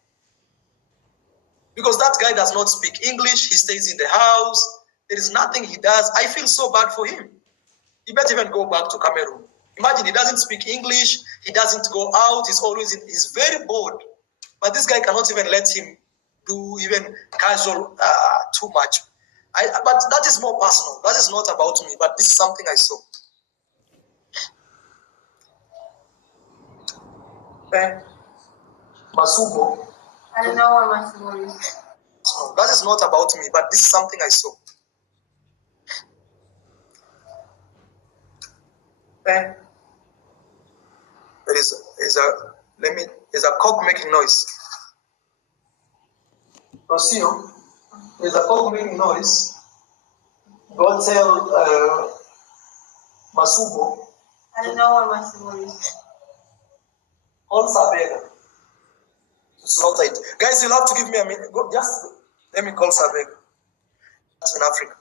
Because that guy does not speak English, he stays in the house, there is nothing he does. I feel so bad for him. He better even go back to Cameroon. Imagine, he doesn't speak English, he doesn't go out, he's very bored. But this guy cannot even let him do even casual too much. But that is more personal. That is not about me, but this is something I saw. Masubo. I don't know what Masubo is. No, that is not about me, but this is something I saw. There's a cock making noise. Rosio, there's a cock making noise. Go tell Masubo. I don't know what Masubo is. Call Sabega to slaughter it. Guys, you'll have to give me a minute. Just let me call Sabega. That's in Africa.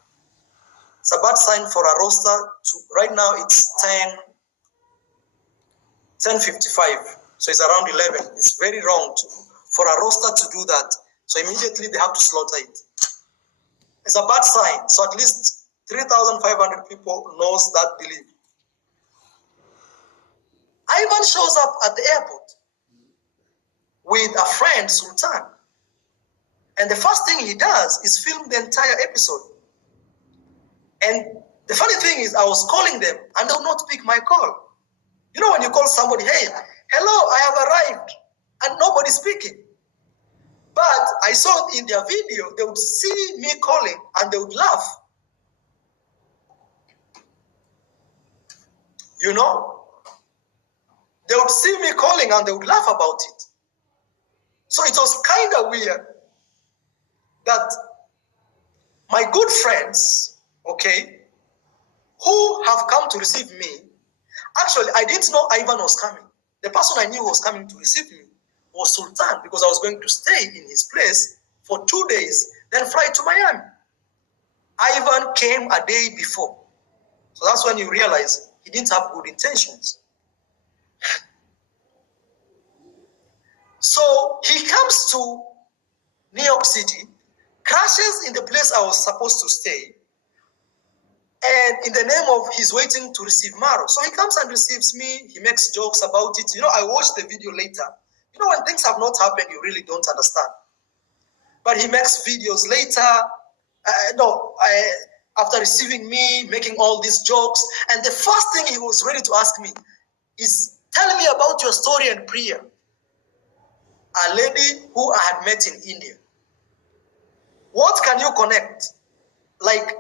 It's a bad sign for a roaster. Right now it's 10:55. So it's around 11. It's very wrong for a roaster to do that. So immediately they have to slaughter it. It's a bad sign. So at least 3,500 people knows that belief. Ivan shows up at the airport with a friend, Sultan. And the first thing he does is film the entire episode. And the funny thing is, I was calling them and they would not pick my call. You know when you call somebody, hey, hello, I have arrived, and nobody's speaking. But I saw in their video, they would see me calling and they would laugh. You know? They would see me calling and they would laugh about it. So it was kind of weird that my good friends, okay, who have come to receive me, actually, I didn't know Ivan was coming. The person I knew was coming to receive me was Sultan, because I was going to stay in his place for 2 days, then fly to Miami. Ivan came a day before. So that's when you realize he didn't have good intentions. So he comes to New York City, crashes in the place I was supposed to stay, and in the name of he's waiting to receive Maro. So he comes and receives me, he makes jokes about it. You know, I watched the video later. You know, when things have not happened, you really don't understand. But he makes videos later, after receiving me, making all these jokes. And the first thing he was ready to ask me is, tell me about your story and prayer. A lady who I had met in India. What can you connect? Like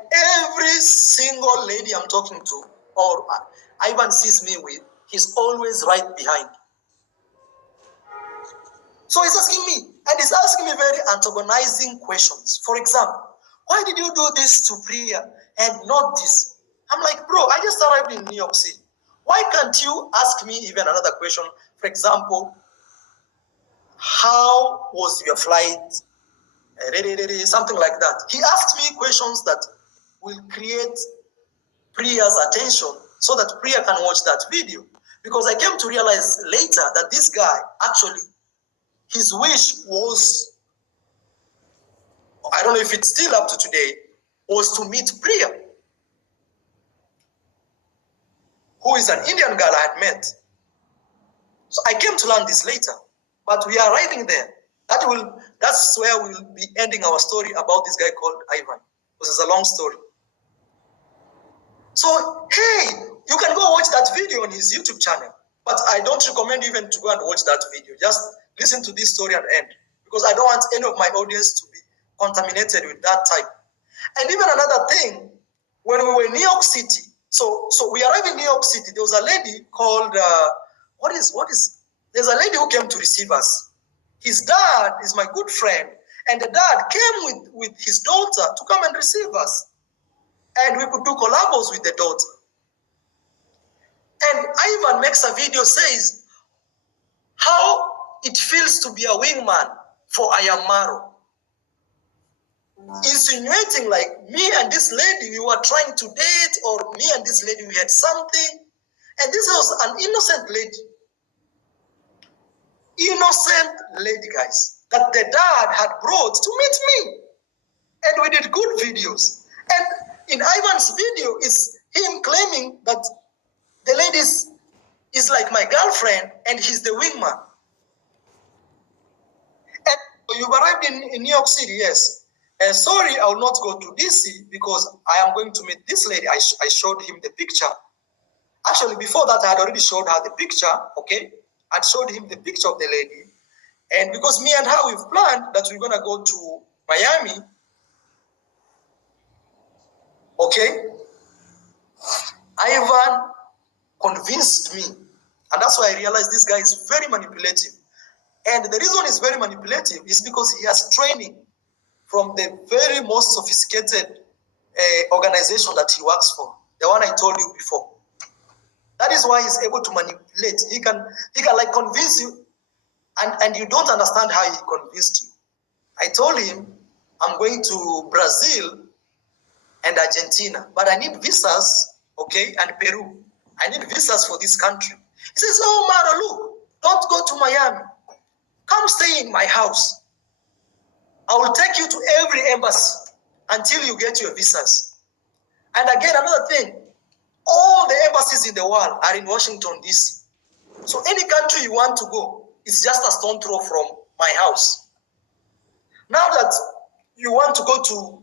every single lady I'm talking to, or Ivan sees me with, he's always right behind. So he's asking me, and he's asking me very antagonizing questions. For example, why did you do this to Priya and not this? I'm like, bro, I just arrived in New York City. Why can't you ask me even another question? For example, how was your flight? Something like that. He asked me questions that will create Priya's attention so that Priya can watch that video. Because I came to realize later that this guy, actually, his wish was, I don't know if it's still up to today, was to meet Priya, who is an Indian girl I had met. So I came to learn this later, but we are arriving there. That's where we'll be ending our story about this guy called Ivan, because it's a long story. So, hey, you can go watch that video on his YouTube channel, but I don't recommend even to go and watch that video. Just listen to this story and end, because I don't want any of my audience to be contaminated with that type. And even another thing, when we were in New York City, so we arrived in New York City, there was a lady called, there's a lady who came to receive us. His dad is my good friend, and the dad came with his daughter to come and receive us. And we could do collabos with the daughter. And Ivan makes a video, says how it feels to be a wingman for Iammayuguno. Insinuating like me and this lady, we were trying to date, or me and this lady, we had something. And this was an innocent lady. Innocent lady, guys, that the dad had brought to meet me. And we did good videos. And in Ivan's video, is him claiming that the lady is like my girlfriend and he's the wingman. And you've arrived in New York City, yes. And sorry, I will not go to DC because I am going to meet this lady. I showed him the picture. Actually, before that, I had already showed her the picture, okay? I showed him the picture of the lady. And because me and her, we've planned that we're going to go to Miami, okay? Ivan convinced me. And that's why I realized this guy is very manipulative. And the reason he's very manipulative is because he has training from the very most sophisticated organization that he works for, the one I told you before. That is why he's able to manipulate. He can like convince you, and you don't understand how he convinced you. I told him I'm going to Brazil and Argentina, but I need visas, okay, and Peru. I need visas for this country. He says, no, Maro, look, don't go to Miami. Come stay in my house. I will take you to every embassy until you get your visas. And again, another thing, all the embassies in the world are in Washington, D.C. So any country you want to go, it's just a stone throw from my house. Now that you want to go to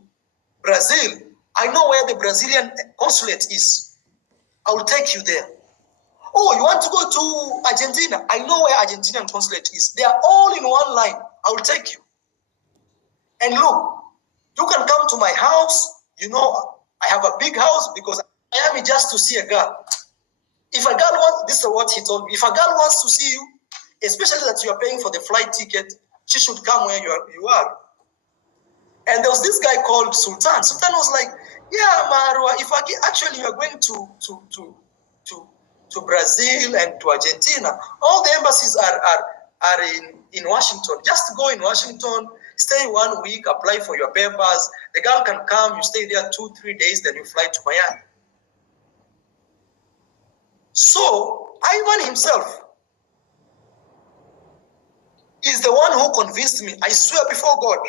Brazil, I know where the Brazilian consulate is. I will take you there. Oh, you want to go to Argentina? I know where Argentinian consulate is. They are all in one line. I will take you. And look, you can come to my house. You know, I have a big house because I am just to see a girl. If a girl wants, this is what he told me. If a girl wants to see you, especially that you are paying for the flight ticket, she should come where you are. And there was this guy called Sultan. Sultan was like, yeah, Marwa, if actually you are going to Brazil and to Argentina, all the embassies are in Washington. Just go in Washington, stay 1 week, apply for your papers. The girl can come, you stay there 2-3 days, then you fly to Miami. So Ivan himself is the one who convinced me. I swear before God,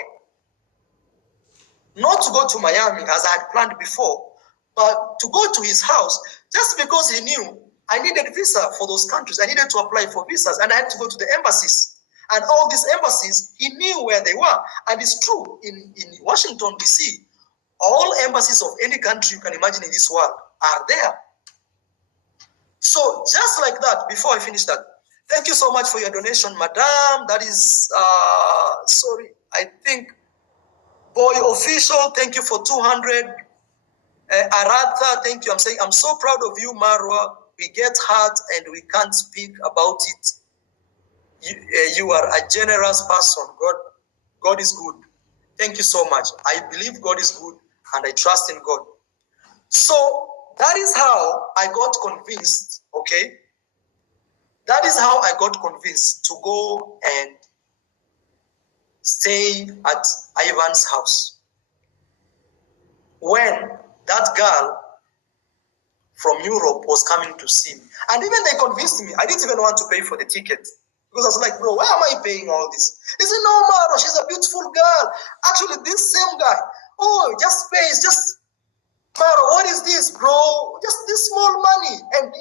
not to go to Miami as I had planned before, but to go to his house just because he knew I needed visa for those countries. I needed to apply for visas and I had to go to the embassies. And all these embassies, he knew where they were. And it's true, in Washington, D.C., all embassies of any country you can imagine in this world are there. So just like that, before I finish that, thank you so much for your donation, madam. That is, sorry, I think, Boy Official, thank you for 200. Aratha, thank you. I'm so proud of you, Marwa. We get hurt and we can't speak about it. You are a generous person. God is good. Thank you so much. I believe God is good and I trust in God. So that is how I got convinced, okay? That is how I got convinced to go and stay at Ivan's house. When that girl from Europe was coming to see me. And even they convinced me. I didn't even want to pay for the ticket. Because I was like, bro, why am I paying all this? They said, no, Maro, she's a beautiful girl. Actually, this same guy, oh, just pay, it's Maro, what is this, bro? Just this small money. And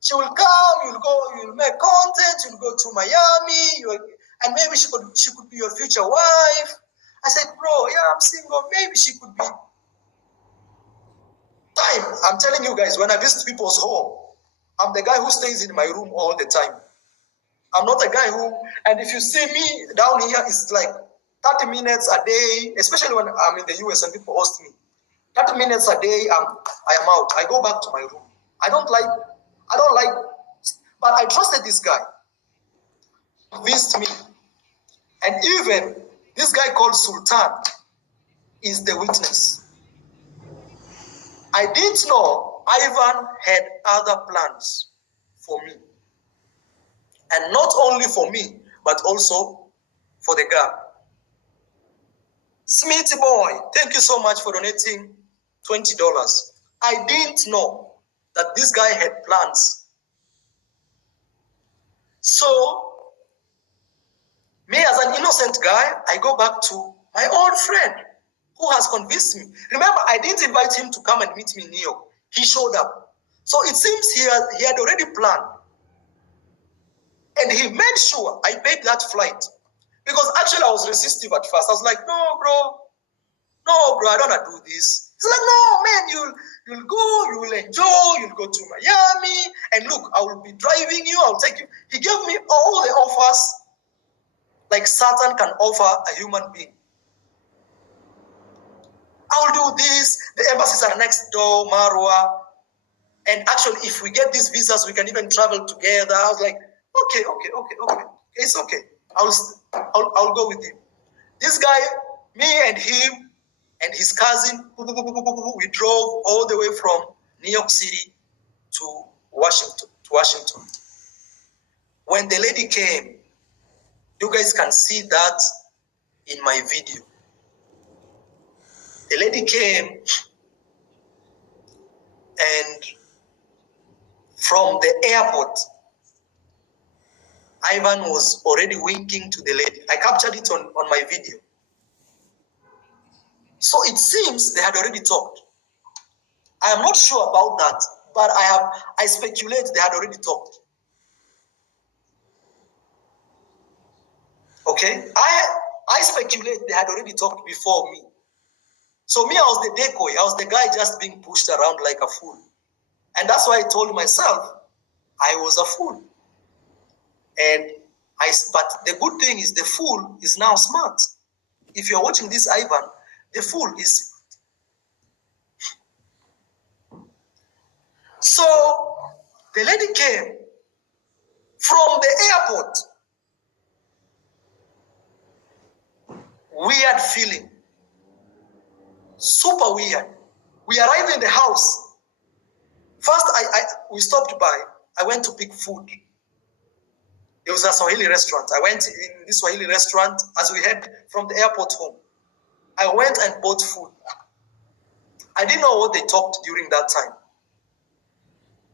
she will come, you'll make content, you'll go to Miami, and maybe she could be your future wife. I said, bro, yeah, I'm single. Maybe she could be. I'm telling you guys, when I visit people's home, I'm the guy who stays in my room all the time. I'm not a guy who, and if you see me down here, it's like 30 minutes a day, especially when I'm in the US and people host me. 30 minutes a day, I am out. I go back to my room. I don't like, but I trusted this guy. He convinced me. And even this guy called Sultan is the witness. I didn't know Ivan had other plans for me. And not only for me, but also for the girl. Smithy boy, thank you so much for donating $20. I didn't know that this guy had plans. So, me as an innocent guy, I go back to my old friend who has convinced me. Remember, I didn't invite him to come and meet me in New York. He showed up. So it seems he had already planned. And he made sure I paid that flight. Because actually I was resistive at first. I was like, no, bro, I don't want to do this. He's like, no, man, you'll go, you will enjoy, you'll go to Miami. And look, I will be driving you, I'll take you. He gave me all the offers like Satan can offer a human being. I'll do this. The embassies are next door, Marwa. And actually, if we get these visas, we can even travel together. I was like, okay. It's okay. I'll go with him. This guy, me and him and his cousin, we drove all the way from New York City to Washington. When the lady came, you guys can see that in my video. The lady came and from the airport, Ivan was already winking to the lady. I captured it on my video. So it seems they had already talked. I am not sure about that, but I speculate they had already talked. Okay? I speculate they had already talked before me. So me, I was the decoy. I was the guy just being pushed around like a fool. And that's why I told myself I was a fool. But the good thing is the fool is now smart. If you're watching this, Ivan, the fool is. So the lady came from the airport. Weird feeling. Super weird. We arrived in the house. First, we stopped by. I went to pick food. It was a Swahili restaurant. I went in this Swahili restaurant as we head from the airport home. I went and bought food. I didn't know what they talked during that time.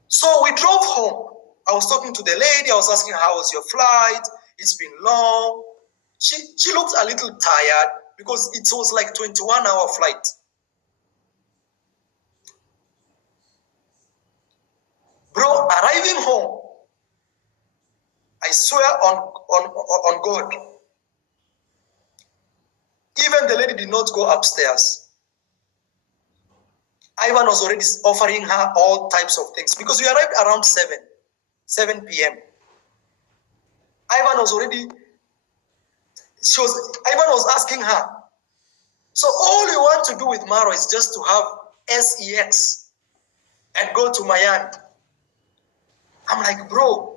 So we drove home. I was talking to the lady. I was asking, how was your flight? It's been long. She looked a little tired. because it was like 21-hour flight. Bro, arriving home, I swear on God, even the lady did not go upstairs. Ivan was already offering her all types of things because we arrived around 7 p.m. Ivan was asking her, so all you want to do with Maro is just to have sex and go to Miami. I'm like, bro.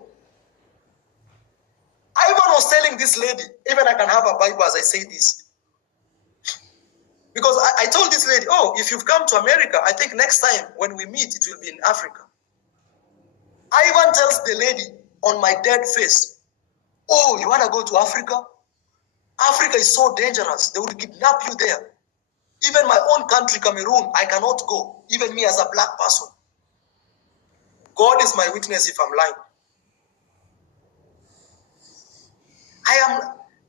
Ivan was telling this lady, even I can have a Bible as I say this. Because I told this lady, oh, if you've come to America, I think next time when we meet, it will be in Africa. Ivan tells the lady on my dead face, oh, you want to go to Africa? Africa is so dangerous. They will kidnap you there. Even my own country, Cameroon, I cannot go. Even me as a black person. God is my witness if I'm lying.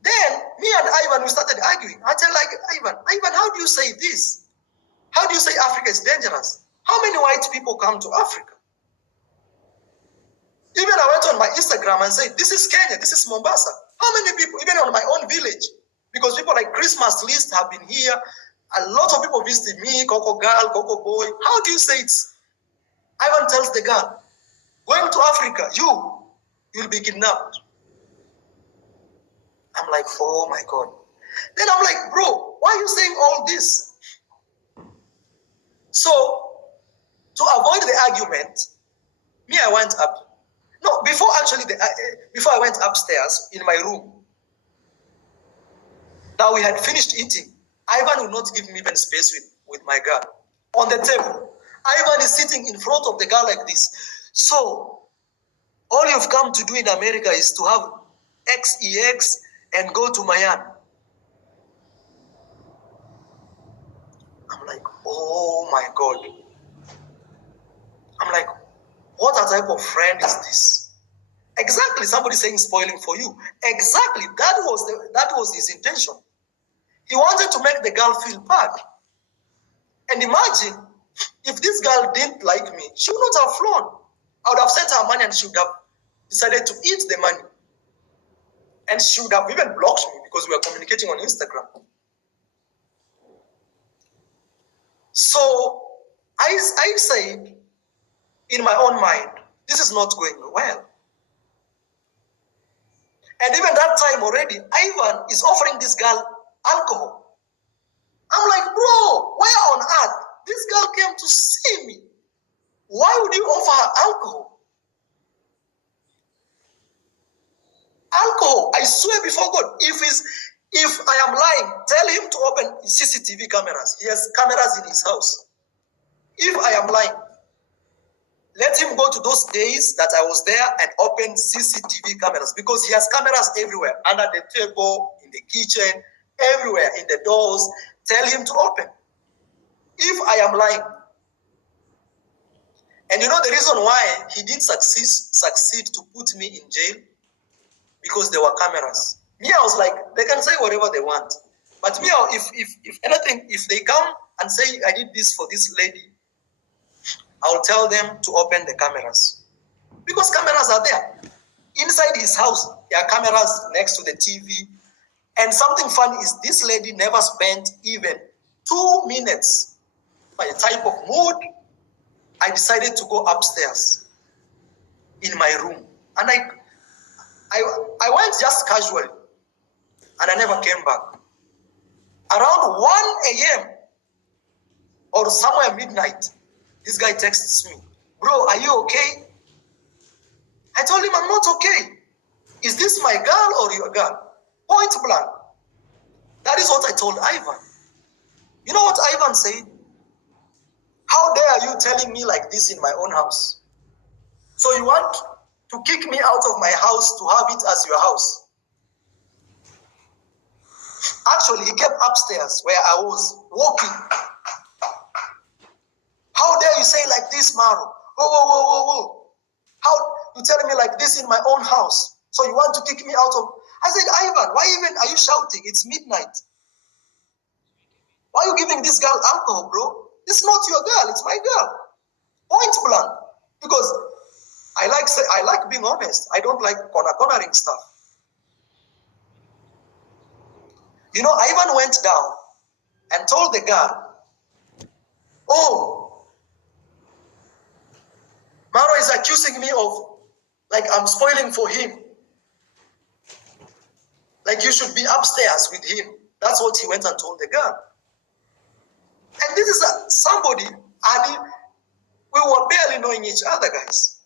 Then, me and Ivan, we started arguing. I tell Ivan, how do you say this? How do you say Africa is dangerous? How many white people come to Africa? Even I went on my Instagram and said, this is Kenya, this is Mombasa. How many people, even on my own village, because people like Christmas List have been here, a lot of people visited me, cocogirl, cocoboy. How do you say it? Ivan tells the girl, going to Africa, you'll be kidnapped. I'm like, oh my God. Then I'm like, bro, why are you saying all this? So, to avoid the argument, I went up. No, before I went upstairs in my room, now we had finished eating. Ivan will not give me even space with my girl. On the table, Ivan is sitting in front of the girl like this. So, all you've come to do in America is to have XEX and go to Miami. I'm like, oh my God. I'm like, what type of friend is this? Exactly, somebody saying spoiling for you. Exactly, that was his intention. He wanted to make the girl feel bad. And imagine, if this girl didn't like me, she would not have flown. I would have sent her money and she would have decided to eat the money. And she would have even blocked me because we were communicating on Instagram. So I said, in my own mind, this is not going well. And even that time already, Ivan is offering this girl alcohol. I'm like, bro, where on earth? This girl came to see me. Why would you offer her alcohol? Alcohol, I swear before God, if I am lying, tell him to open CCTV cameras. He has cameras in his house. If I am lying, let him go to those days that I was there and open CCTV cameras because he has cameras everywhere, under the table, in the kitchen, everywhere, in the doors. Tell him to open. If I am lying. And you know the reason why he didn't succeed to put me in jail? Because there were cameras. Me, I was like, they can say whatever they want. But me, if anything, if they come and say I did this for this lady, I'll tell them to open the cameras. Because cameras are there. Inside his house, there are cameras next to the TV. And something funny is this lady never spent even 2 minutes. By a type of mood, I decided to go upstairs in my room. And I went just casually. And I never came back. Around 1 a.m. or somewhere midnight, this guy texts me, bro, are you okay? I told him I'm not okay. Is this my girl or your girl? Point blank. That is what I told Ivan. You know what Ivan said? How dare you telling me like this in my own house? So you want to kick me out of my house to have it as your house? Actually, he came upstairs where I was walking. How dare you say like this, Maro? Whoa. How you telling me like this in my own house? So you want to kick me out of... I said, Ivan, why even are you shouting? It's midnight. Why are you giving this girl alcohol, bro? It's not your girl, it's my girl. Point blank. Because I like being honest. I don't like cornering stuff. You know, I even went down and told the girl, oh, Maro is accusing me of, like, I'm spoiling for him. Like, you should be upstairs with him. That's what he went and told the girl. And this is somebody, we were barely knowing each other, guys.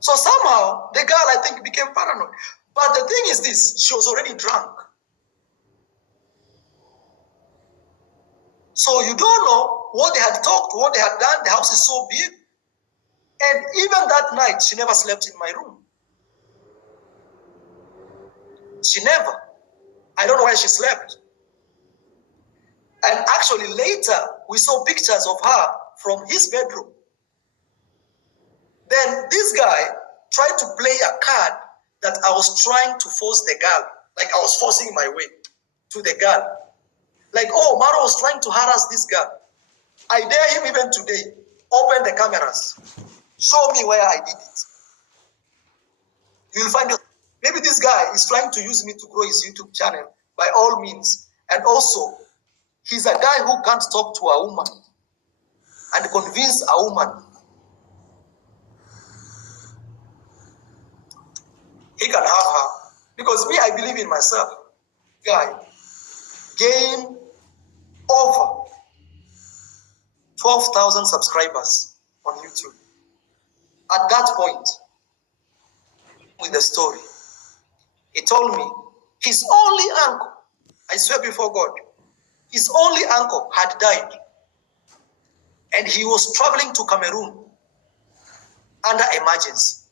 So somehow, the girl, I think, became paranoid. But the thing is this, she was already drunk. So you don't know what they had talked, what they had done. The house is so big. And even that night, she never slept in my room. She never. I don't know where she slept. And actually later, we saw pictures of her from his bedroom. Then this guy tried to play a card that I was trying to force the girl. Like I was forcing my way to the girl. Like, oh, Maro was trying to harass this girl. I dare him even today. Open the cameras. Show me where I did it. You'll find it. Maybe this guy is trying to use me to grow his YouTube channel by all means. And also, he's a guy who can't talk to a woman and convince a woman. He can have her. Because me, I believe in myself. Guy, gain over 12,000 subscribers on YouTube. At that point, with the story, he told me his only uncle, I swear before God, his only uncle had died. And he was traveling to Cameroon under emergency.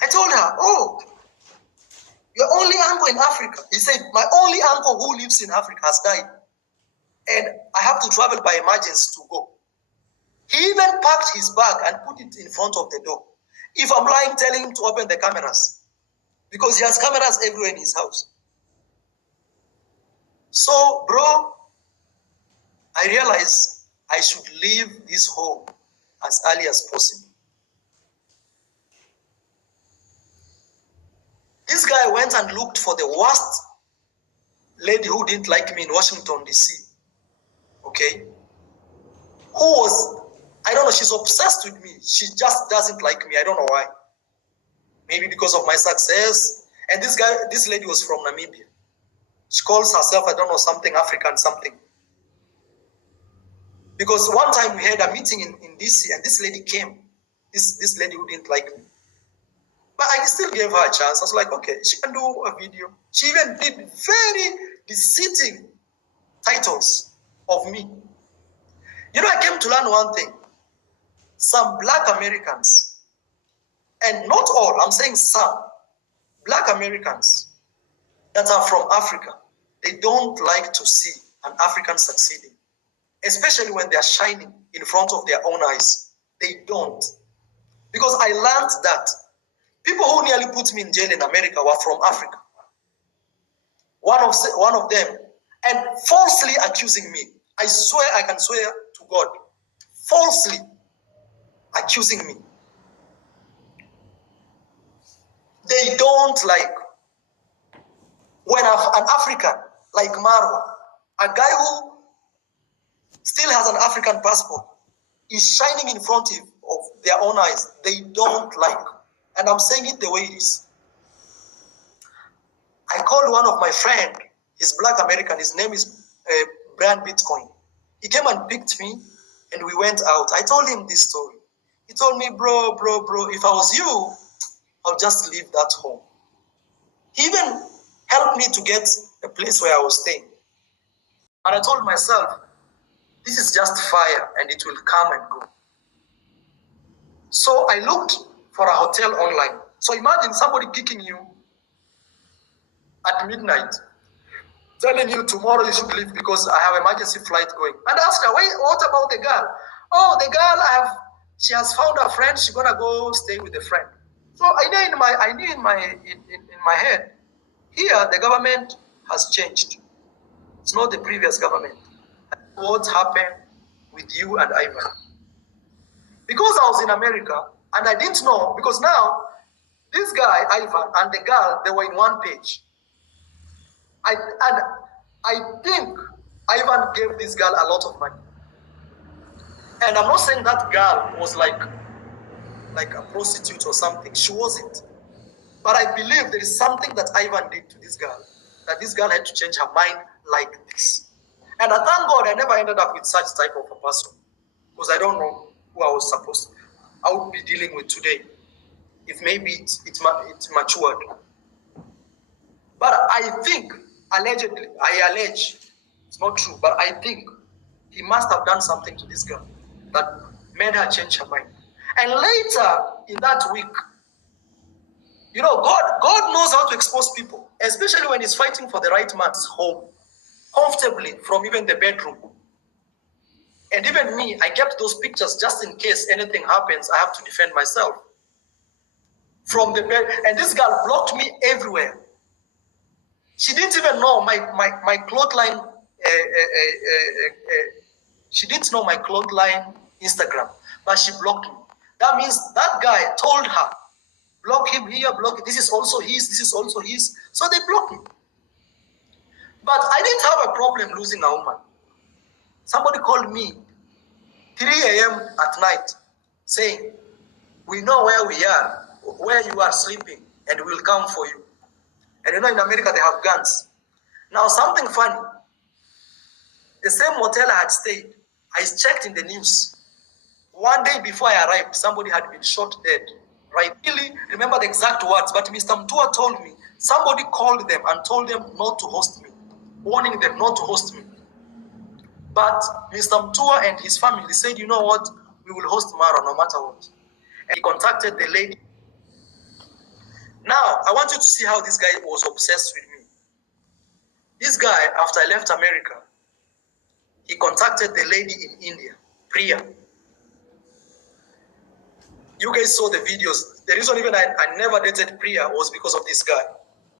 I told her, oh, your only uncle in Africa. He said, my only uncle who lives in Africa has died. And I have to travel by emergency to go. He even packed his bag and put it in front of the door. If I'm lying, telling him to open the cameras. Because he has cameras everywhere in his house. So, bro, I realized I should leave this home as early as possible. This guy went and looked for the worst lady who didn't like me in Washington, D.C. Okay? Who was, I don't know, she's obsessed with me. She just doesn't like me. I don't know why. Maybe because of my success. And this lady was from Namibia. She calls herself, I don't know, something African, something. Because one time we had a meeting in DC and this lady came. This lady who didn't like me. But I still gave her a chance. I was like, okay, she can do a video. She even did very deceiving titles of me. You know, I came to learn one thing. Some Black Americans, and not all, I'm saying some, Black Americans that are from Africa, they don't like to see an African succeeding, especially when they are shining in front of their own eyes. They don't. Because I learned that people who nearly put me in jail in America were from Africa. One of them, and falsely accusing me. I swear, I can swear to God, falsely accusing me. They don't like when an African like Marwa, a guy who still has an African passport, is shining in front of their own eyes. They don't like. And I'm saying it the way it is. I called one of my friend, he's Black American, his name is Brian Bitcoin. He came and picked me and we went out. I told him this story. He told me, bro, if I was you, I'll just leave that home. He even helped me to get a place where I was staying. And I told myself, this is just fire and it will come and go. So I looked for a hotel online. So imagine somebody kicking you at midnight, telling you tomorrow you should leave because I have an emergency flight going. And ask her, wait, what about the girl? Oh, the girl, she has found a friend. She's gonna go stay with a friend. So I knew in my head, here the government has changed. It's not the previous government. What happened with you and Ivan? Because I was in America and I didn't know, because now this guy, Ivan, and the girl, they were in one page. I think Ivan gave this girl a lot of money. And I'm not saying that girl was like a prostitute or something. She wasn't. But I believe there is something that Ivan did to this girl, that this girl had to change her mind like this. And I thank God I never ended up with such type of a person, because I don't know who I would be dealing with today, if maybe it matured. But I think, allegedly, I allege, it's not true, but I think he must have done something to this girl that made her change her mind. And later in that week, you know, God knows how to expose people, especially when he's fighting for the right man's home, comfortably from even the bedroom. And even me, I kept those pictures just in case anything happens, I have to defend myself. From the bed, and this girl blocked me everywhere. She didn't even know my clothesline. She didn't know my clothesline Instagram, but she blocked me. That means that guy told her, block him here, block it. This is also his, this is also his. So they blocked me. But I didn't have a problem losing a woman. Somebody called me 3 a.m. at night saying, we know where we are, where you are sleeping, and we'll come for you. And you know, in America, they have guns. Now, something funny. The same hotel I had stayed, I checked in the news. One day before I arrived, somebody had been shot dead. Right? I really remember the exact words, but Mr. Metua told me, somebody called them and told them not to host me, warning them not to host me. But Mr. Metua and his family said, you know what, we will host Mara no matter what. And he contacted the lady. Now, I want you to see how this guy was obsessed with me. This guy, after I left America, he contacted the lady in India, Priya. You guys saw the videos. The reason even I never dated Priya was because of this guy.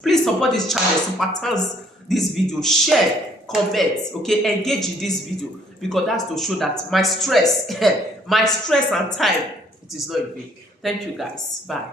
Please support this channel, sympathize this video, share, comment, okay, engage in this video, because that's to show that my stress and time, it is not in vain. Thank you guys. Bye.